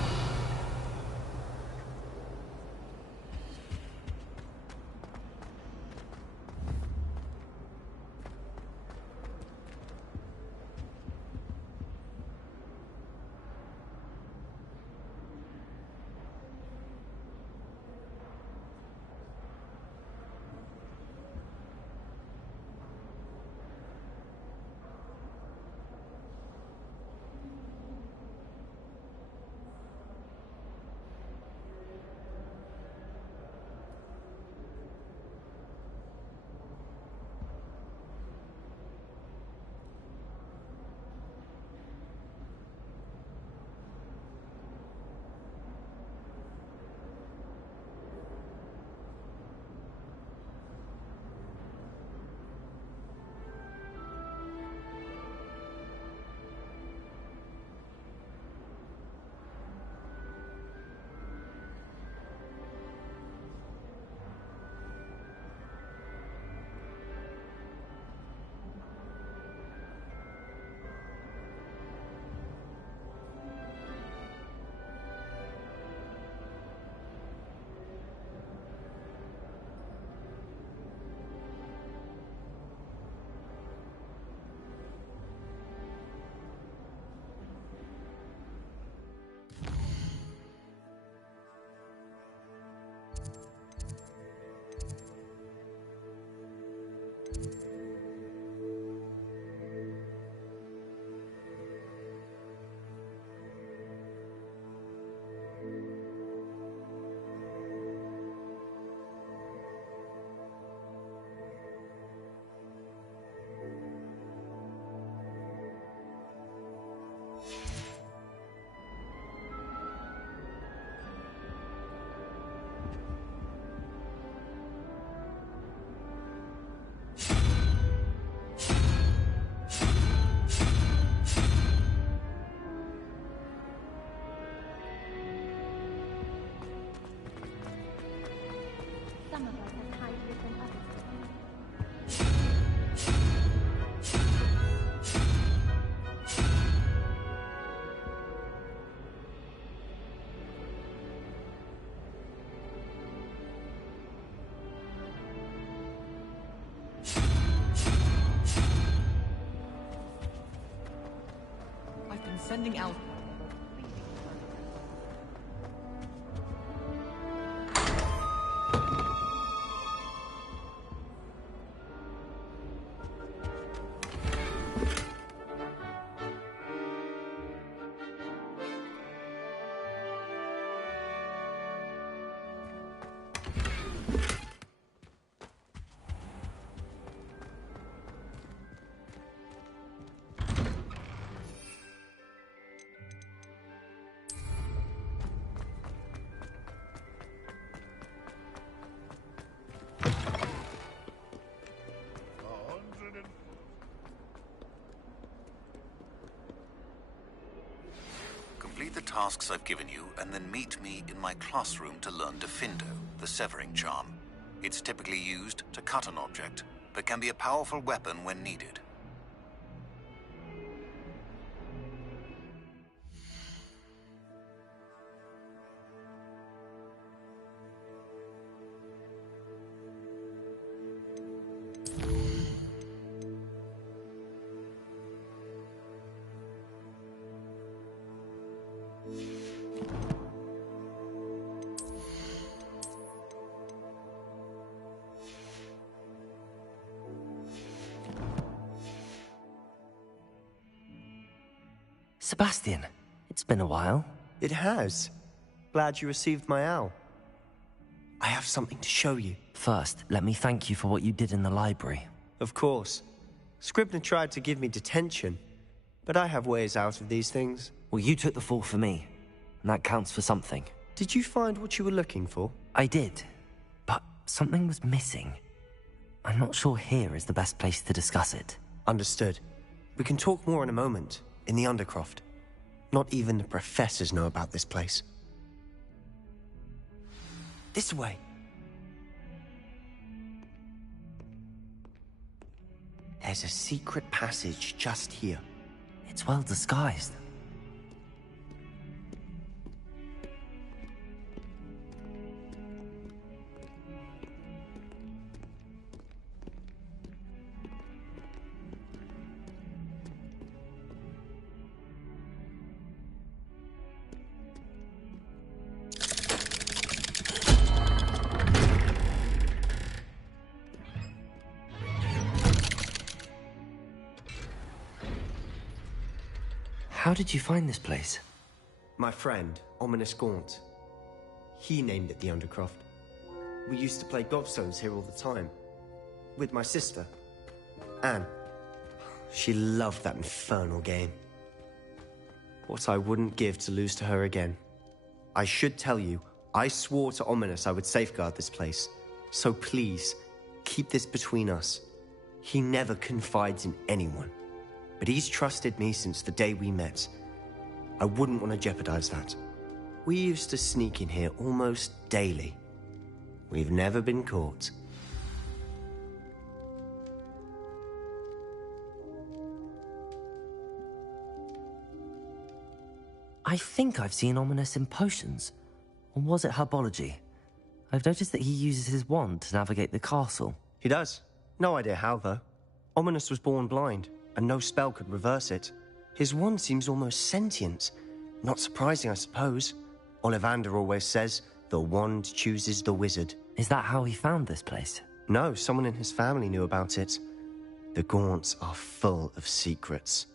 Sending out. Complete the tasks I've given you, and then meet me in my classroom to learn Defindo, the severing charm. It's typically used to cut an object, but can be a powerful weapon when needed. Sebastian, it's been a while. It has. Glad you received my owl. I have something to show you. First, let me thank you for what you did in the library. Of course. Scribner tried to give me detention, but I have ways out of these things. Well, you took the fall for me, and that counts for something. Did you find what you were looking for? I did, but something was missing. I'm not sure here is the best place to discuss it. Understood. We can talk more in a moment, in the Undercroft. Not even the professors know about this place. This way. There's a secret passage just here. It's well disguised. How did you find this place? My friend, Ominous Gaunt. He named it the Undercroft. We used to play gobstones here all the time. With my sister, Anne. She loved that infernal game. What I wouldn't give to lose to her again. I should tell you, I swore to Ominous I would safeguard this place. So please, keep this between us. He never confides in anyone. But he's trusted me since the day we met. I wouldn't want to jeopardize that. We used to sneak in here almost daily. We've never been caught. I think I've seen Ominous in potions. Or was it herbology? I've noticed that he uses his wand to navigate the castle. He does. No idea how, though. Ominous was born blind, and no spell could reverse it. His wand seems almost sentient. Not surprising, I suppose. Ollivander always says, the wand chooses the wizard. Is that how he found this place? No, someone in his family knew about it. The Gaunts are full of secrets.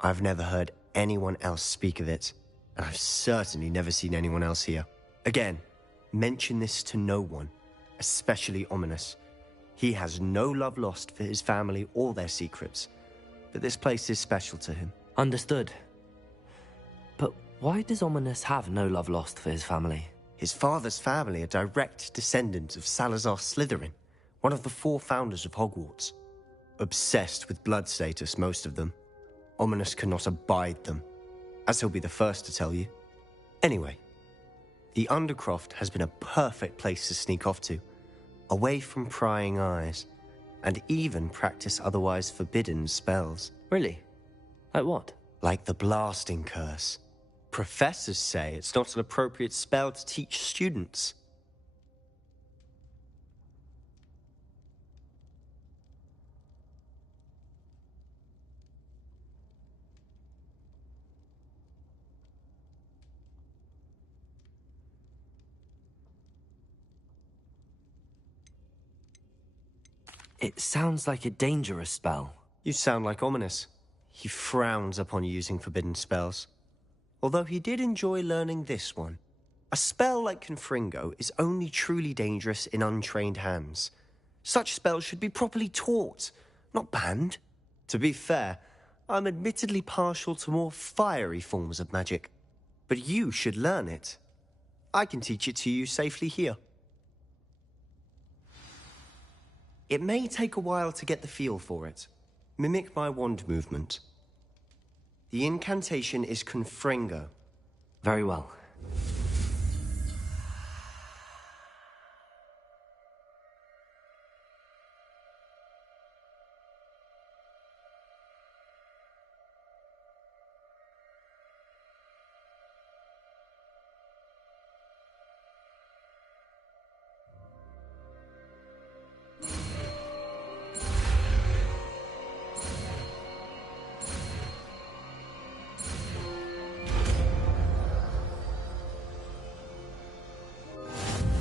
I've never heard anyone else speak of it, and I've certainly never seen anyone else here. Again, mention this to no one, especially Ominous. He has no love lost for his family or their secrets, but this place is special to him. Understood. But why does Ominous have no love lost for his family? His father's family are direct descendants of Salazar Slytherin, one of the 4 founders of Hogwarts. Obsessed with blood status, most of them. Ominous cannot abide them, as he'll be the first to tell you. Anyway, the Undercroft has been a perfect place to sneak off to, away from prying eyes, and even practice otherwise forbidden spells. Really? Like what? Like the blasting curse. Professors say it's not an appropriate spell to teach students. It sounds like a dangerous spell. You sound like Ominous. He frowns upon using forbidden spells. Although he did enjoy learning this one. A spell like Confringo is only truly dangerous in untrained hands. Such spells should be properly taught, not banned. To be fair, I'm admittedly partial to more fiery forms of magic. But you should learn it. I can teach it to you safely here. It may take a while to get the feel for it. Mimic my wand movement. The incantation is Confringo. Very well.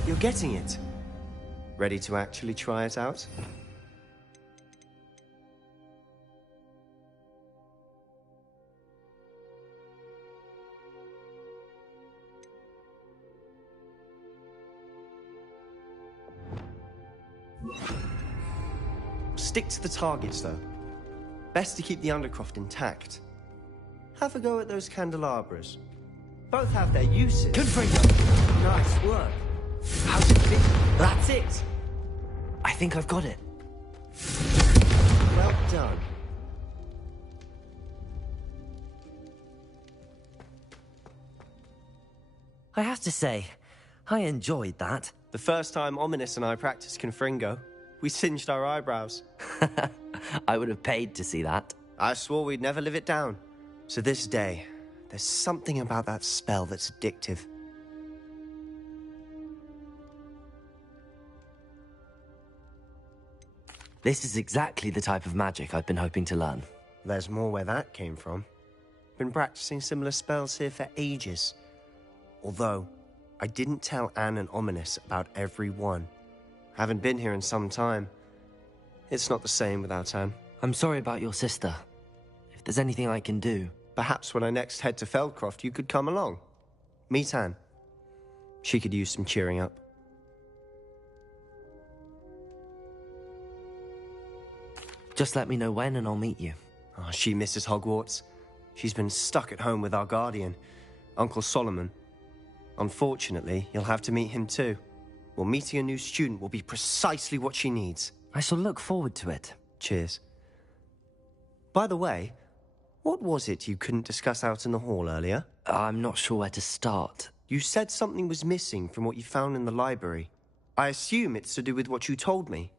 You're getting it. Ready to actually try it out? Stick to the targets, though. Best to keep the Undercroft intact. Have a go at those candelabras. Both have their uses. Confringo! Nice work. How's it fit? That's it! I think I've got it. Well done. I have to say, I enjoyed that. The first time Ominous and I practiced Confringo, we singed our eyebrows. I would have paid to see that. I swore we'd never live it down. So this day, there's something about that spell that's addictive. This is exactly the type of magic I've been hoping to learn. There's more where that came from. Been practicing similar spells here for ages. Although, I didn't tell Anne and Ominous about every one. Haven't been here in some time. It's not the same without Anne. I'm sorry about your sister. If there's anything I can do... Perhaps when I next head to Feldcroft, you could come along. Meet Anne. She could use some cheering up. Just let me know when and I'll meet you. Oh, she misses Hogwarts. She's been stuck at home with our guardian, Uncle Solomon. Unfortunately, you'll have to meet him too. Well, meeting a new student will be precisely what she needs. I shall look forward to it. Cheers. By the way, what was it you couldn't discuss out in the hall earlier? I'm not sure where to start. You said something was missing from what you found in the library. I assume it's to do with what you told me.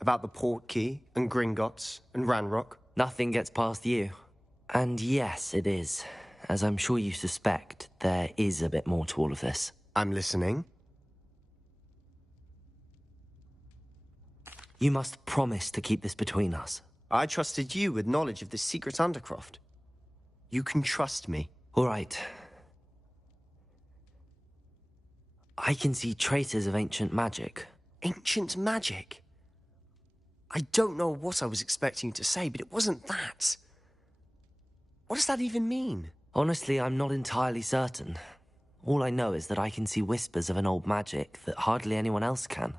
About the Portkey, and Gringotts, and Ranrock. Nothing gets past you. And yes, it is. As I'm sure you suspect, there is a bit more to all of this. I'm listening. You must promise to keep this between us. I trusted you with knowledge of this secret Undercroft. You can trust me. All right. I can see traces of ancient magic. Ancient magic? I don't know what I was expecting you to say, but it wasn't that. What does that even mean? Honestly, I'm not entirely certain. All I know is that I can see whispers of an old magic that hardly anyone else can.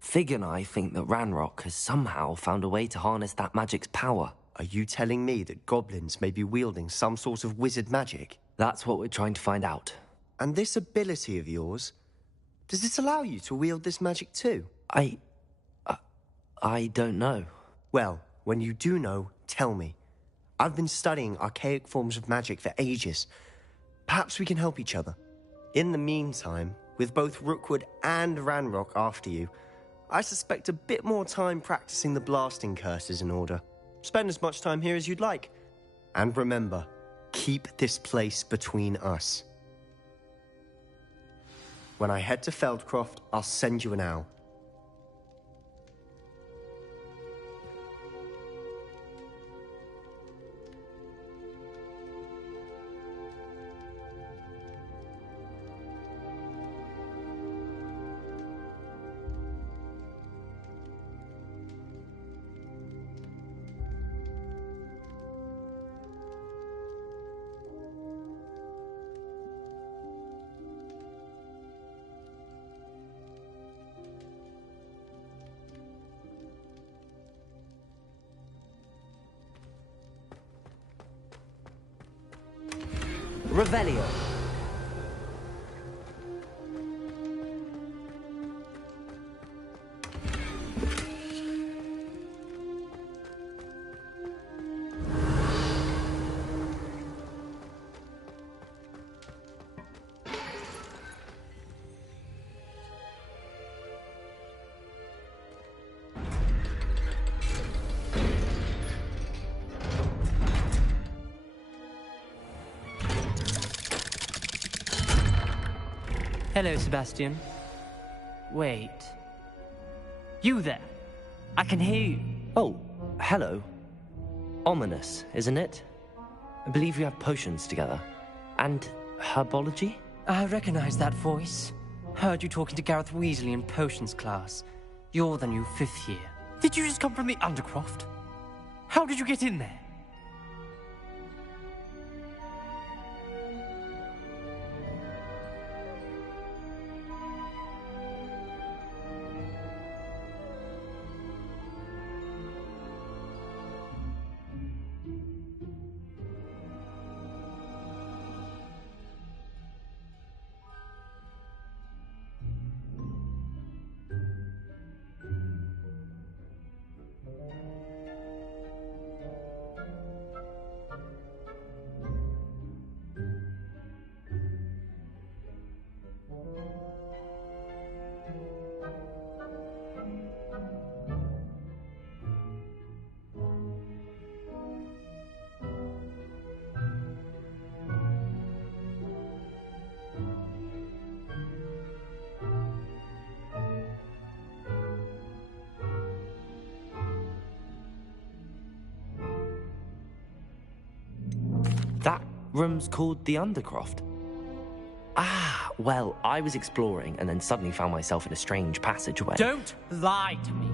Fig and I think that Ranrock has somehow found a way to harness that magic's power. Are you telling me that goblins may be wielding some sort of wizard magic? That's what we're trying to find out. And this ability of yours, does it allow you to wield this magic too? I don't know. Well, when you do know, tell me. I've been studying archaic forms of magic for ages. Perhaps we can help each other. In the meantime, with both Rookwood and Ranrock after you, I suspect a bit more time practicing the blasting curse is in order. Spend as much time here as you'd like. And remember, keep this place between us. When I head to Feldcroft, I'll send you an owl. Revelio. Hello, Sebastian. Wait. You there? I can hear you. Oh, hello. Ominous, isn't it? I believe we have potions together. And herbology? I recognize that voice. Heard you talking to Gareth Weasley in potions class. You're the new 5th year. Did you just come from the Undercroft? How did you get in there? That room's called the Undercroft. Ah, well, I was exploring and then suddenly found myself in a strange passageway. Don't lie to me.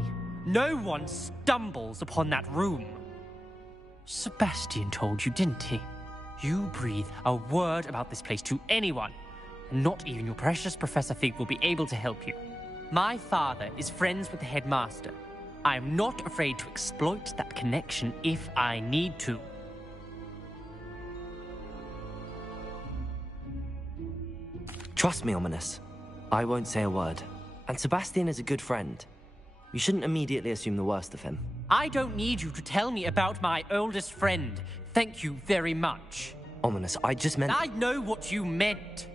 No one stumbles upon that room. Sebastian told you, didn't he? You breathe a word about this place to anyone, and not even your precious Professor Fig will be able to help you. My father is friends with the headmaster. I am not afraid to exploit that connection if I need to. Trust me, Ominous. I won't say a word. And Sebastian is a good friend. You shouldn't immediately assume the worst of him. I don't need you to tell me about my oldest friend. Thank you very much. Ominous, I just meant... I know what you meant.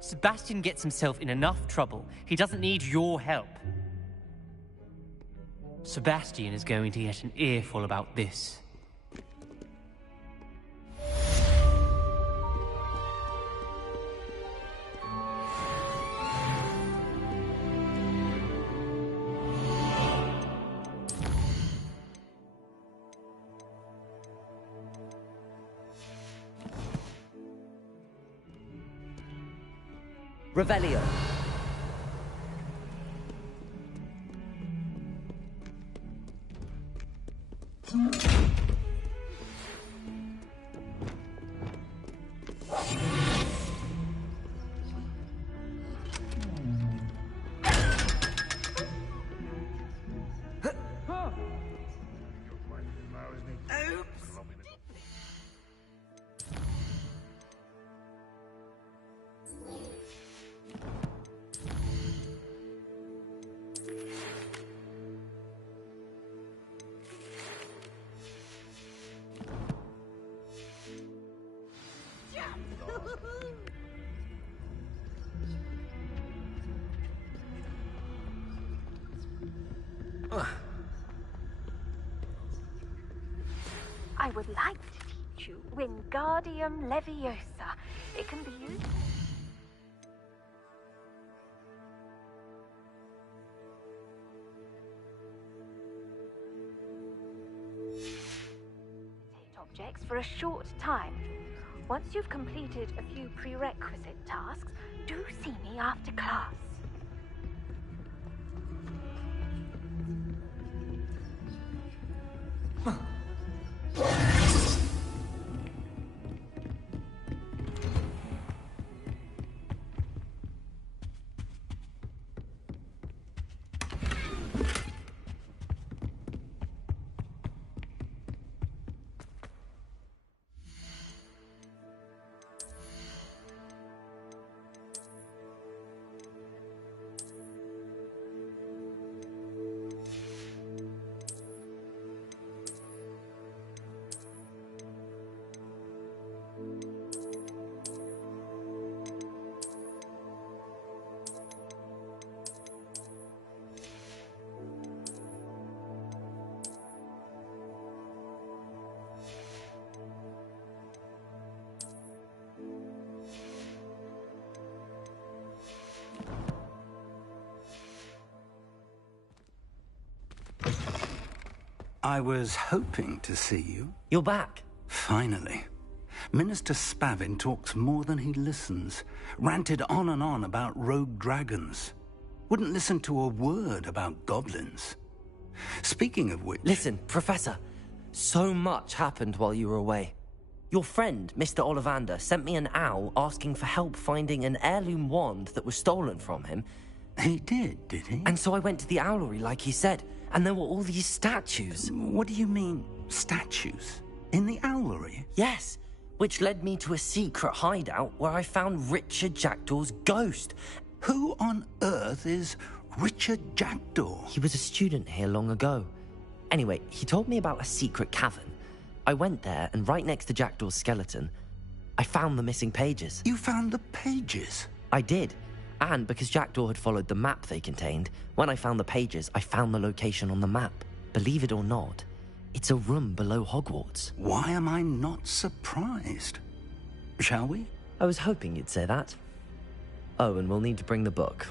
Sebastian gets himself in enough trouble. He doesn't need your help. Sebastian is going to get an earful about this. Revelio. I would like to teach you Wingardium Leviosa. It can be used... objects for a short time. Once you've completed a few prerequisite tasks, do see me after class. I was hoping to see you. You're back. Finally. Minister Spavin talks more than he listens. Ranted on and on about rogue dragons. Wouldn't listen to a word about goblins. Speaking of which... Listen, Professor. So much happened while you were away. Your friend, Mr. Ollivander, sent me an owl asking for help finding an heirloom wand that was stolen from him. He did he? And so I went to the owlery like he said, and there were all these statues. What do you mean, statues? In the owlery? Yes, which led me to a secret hideout where I found Richard Jackdaw's ghost. Who on earth is Richard Jackdaw? He was a student here long ago. Anyway, he told me about a secret cavern. I went there, and right next to Jackdaw's skeleton, I found the missing pages. You found the pages? I did. And because Jackdaw had followed the map they contained, when I found the pages, I found the location on the map. Believe it or not, it's a room below Hogwarts. Why am I not surprised? Shall we? I was hoping you'd say that. Oh, and we'll need to bring the book.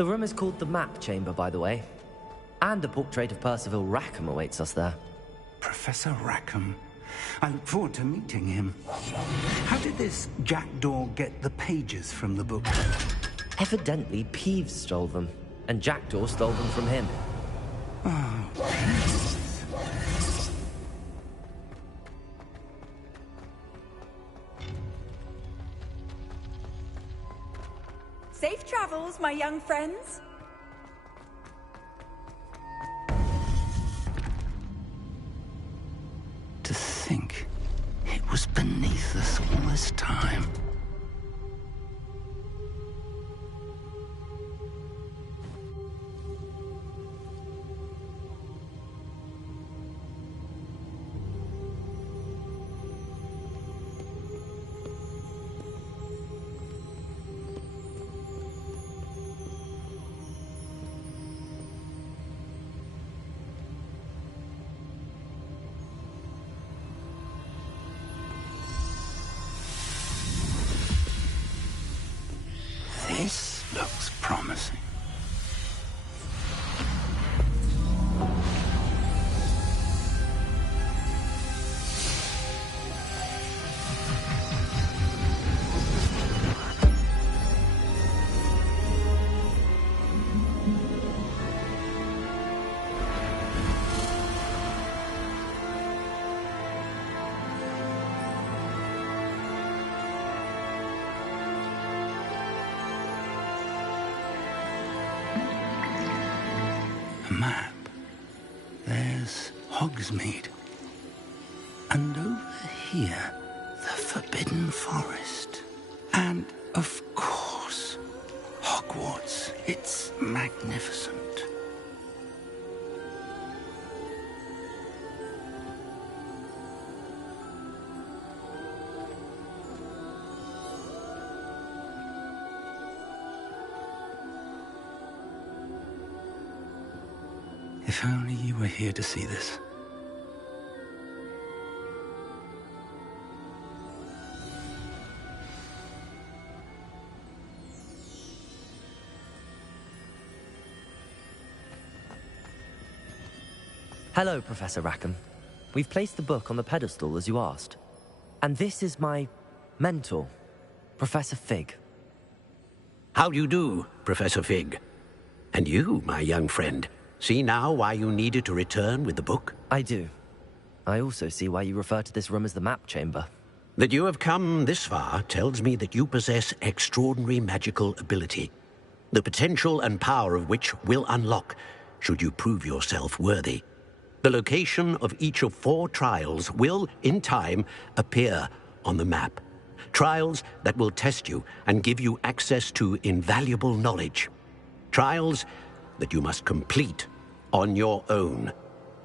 The room is called the Map Chamber, by the way. And a portrait of Percival Rackham awaits us there. Professor Rackham. I look forward to meeting him. How did this jackdaw get the pages from the book? Evidently, Peeves stole them, and Jackdaw stole them from him. Oh, Safe travels, my young friends. to think it was beneath us all this time. This looks promising. A map. There's Hogsmeade. And over here, the Forbidden Forest. And, of course, Hogwarts. It's magnificent. If only you were here to see this. Hello, Professor Rackham. We've placed the book on the pedestal as you asked. And this is my mentor, Professor Fig. How do you do, Professor Fig? And you, my young friend, see now why you needed to return with the book? I do. I also see why you refer to this room as the Map Chamber. That you have come this far tells me that you possess extraordinary magical ability, the potential and power of which will unlock, should you prove yourself worthy. The location of each of 4 trials will, in time, appear on the map. Trials that will test you and give you access to invaluable knowledge. Trials that you must complete on your own.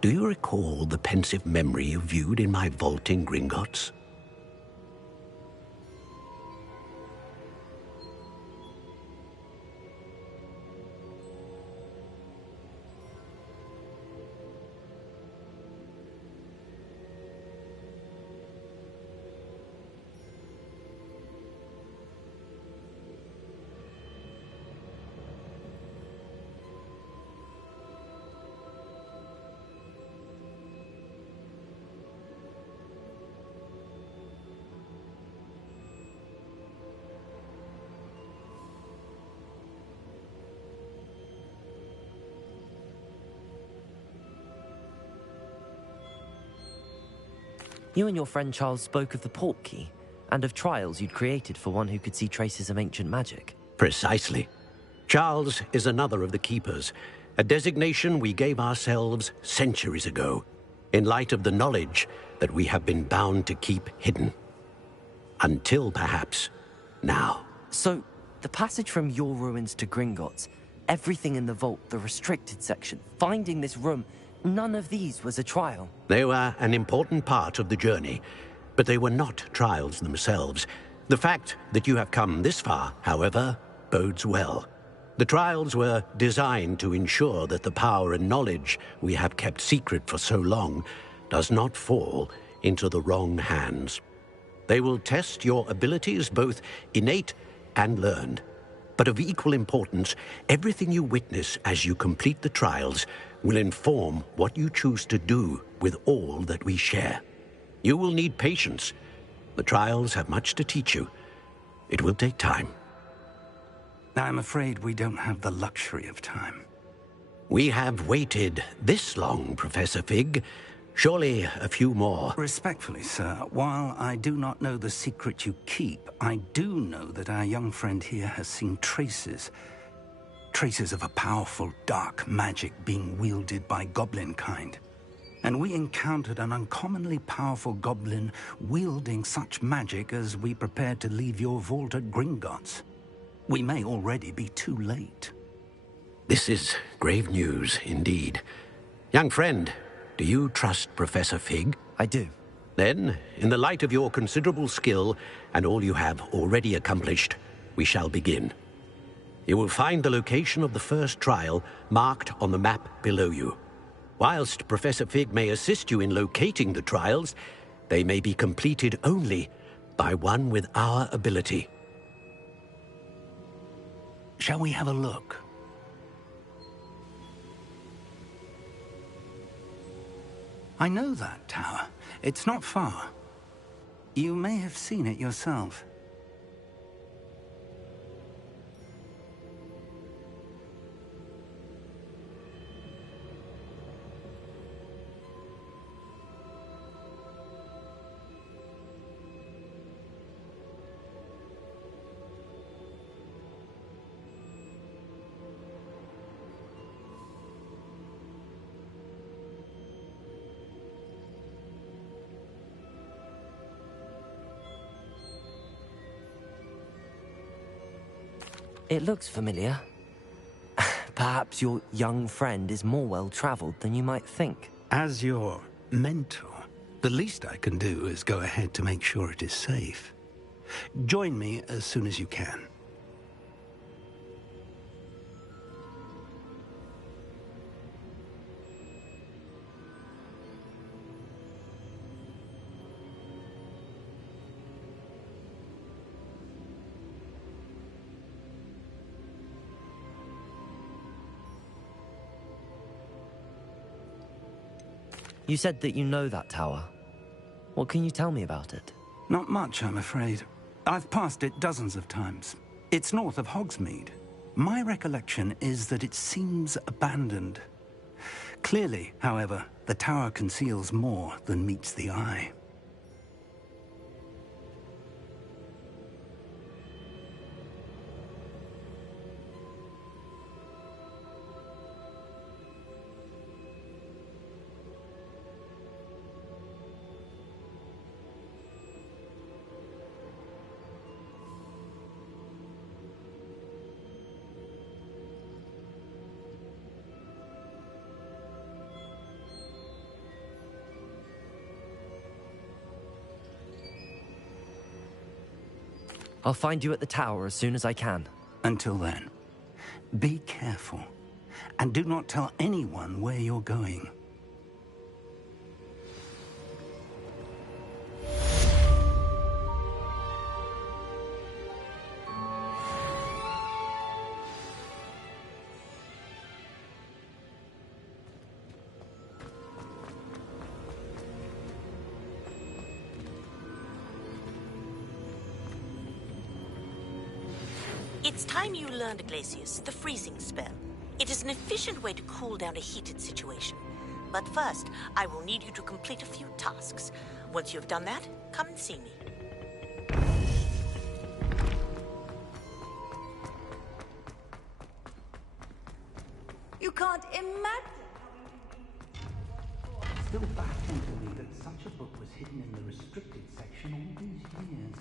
Do you recall the pensive memory you viewed in my vault in Gringotts? You and your friend Charles spoke of the Portkey, and of trials you'd created for one who could see traces of ancient magic. Precisely. Charles is another of the Keepers, a designation we gave ourselves centuries ago, in light of the knowledge that we have been bound to keep hidden. Until, perhaps, now. So, the passage from your ruins to Gringotts, everything in the vault, the restricted section, finding this room, none of these was a trial. They were an important part of the journey, but they were not trials themselves. The fact that you have come this far, however, bodes well. The trials were designed to ensure that the power and knowledge we have kept secret for so long does not fall into the wrong hands. They will test your abilities, both innate and learned. But of equal importance, everything you witness as you complete the trials will inform what you choose to do with all that we share. You will need patience. The trials have much to teach you. It will take time. I'm afraid we don't have the luxury of time. We have waited this long, Professor Fig. Surely a few more. Respectfully, sir, while I do not know the secret you keep, I do know that our young friend here has seen traces. Traces of a powerful dark magic being wielded by goblin kind. And we encountered an uncommonly powerful goblin wielding such magic as we prepared to leave your vault at Gringotts. We may already be too late. This is grave news indeed. Young friend, do you trust Professor Fig? I do. Then, in the light of your considerable skill and all you have already accomplished, we shall begin. You will find the location of the first trial marked on the map below you. Whilst Professor Fig may assist you in locating the trials, they may be completed only by one with our ability. Shall we have a look? I know that tower. It's not far. You may have seen it yourself. It looks familiar. Perhaps your young friend is more well-traveled than you might think. As your mentor, the least I can do is go ahead to make sure it is safe. Join me as soon as you can. You said that you know that tower. What can you tell me about it? Not much, I'm afraid. I've passed it dozens of times. It's north of Hogsmeade. My recollection is that it seems abandoned. Clearly, however, the tower conceals more than meets the eye. I'll find you at the tower as soon as I can. Until then, be careful, and do not tell anyone where you're going. It's time you learned, Glacius, the freezing spell. It is an efficient way to cool down a heated situation. But first, I will need you to complete a few tasks. Once you have done that, come and see me. You can't imagine. Still baffling to me that such a book was hidden in the restricted section all these years.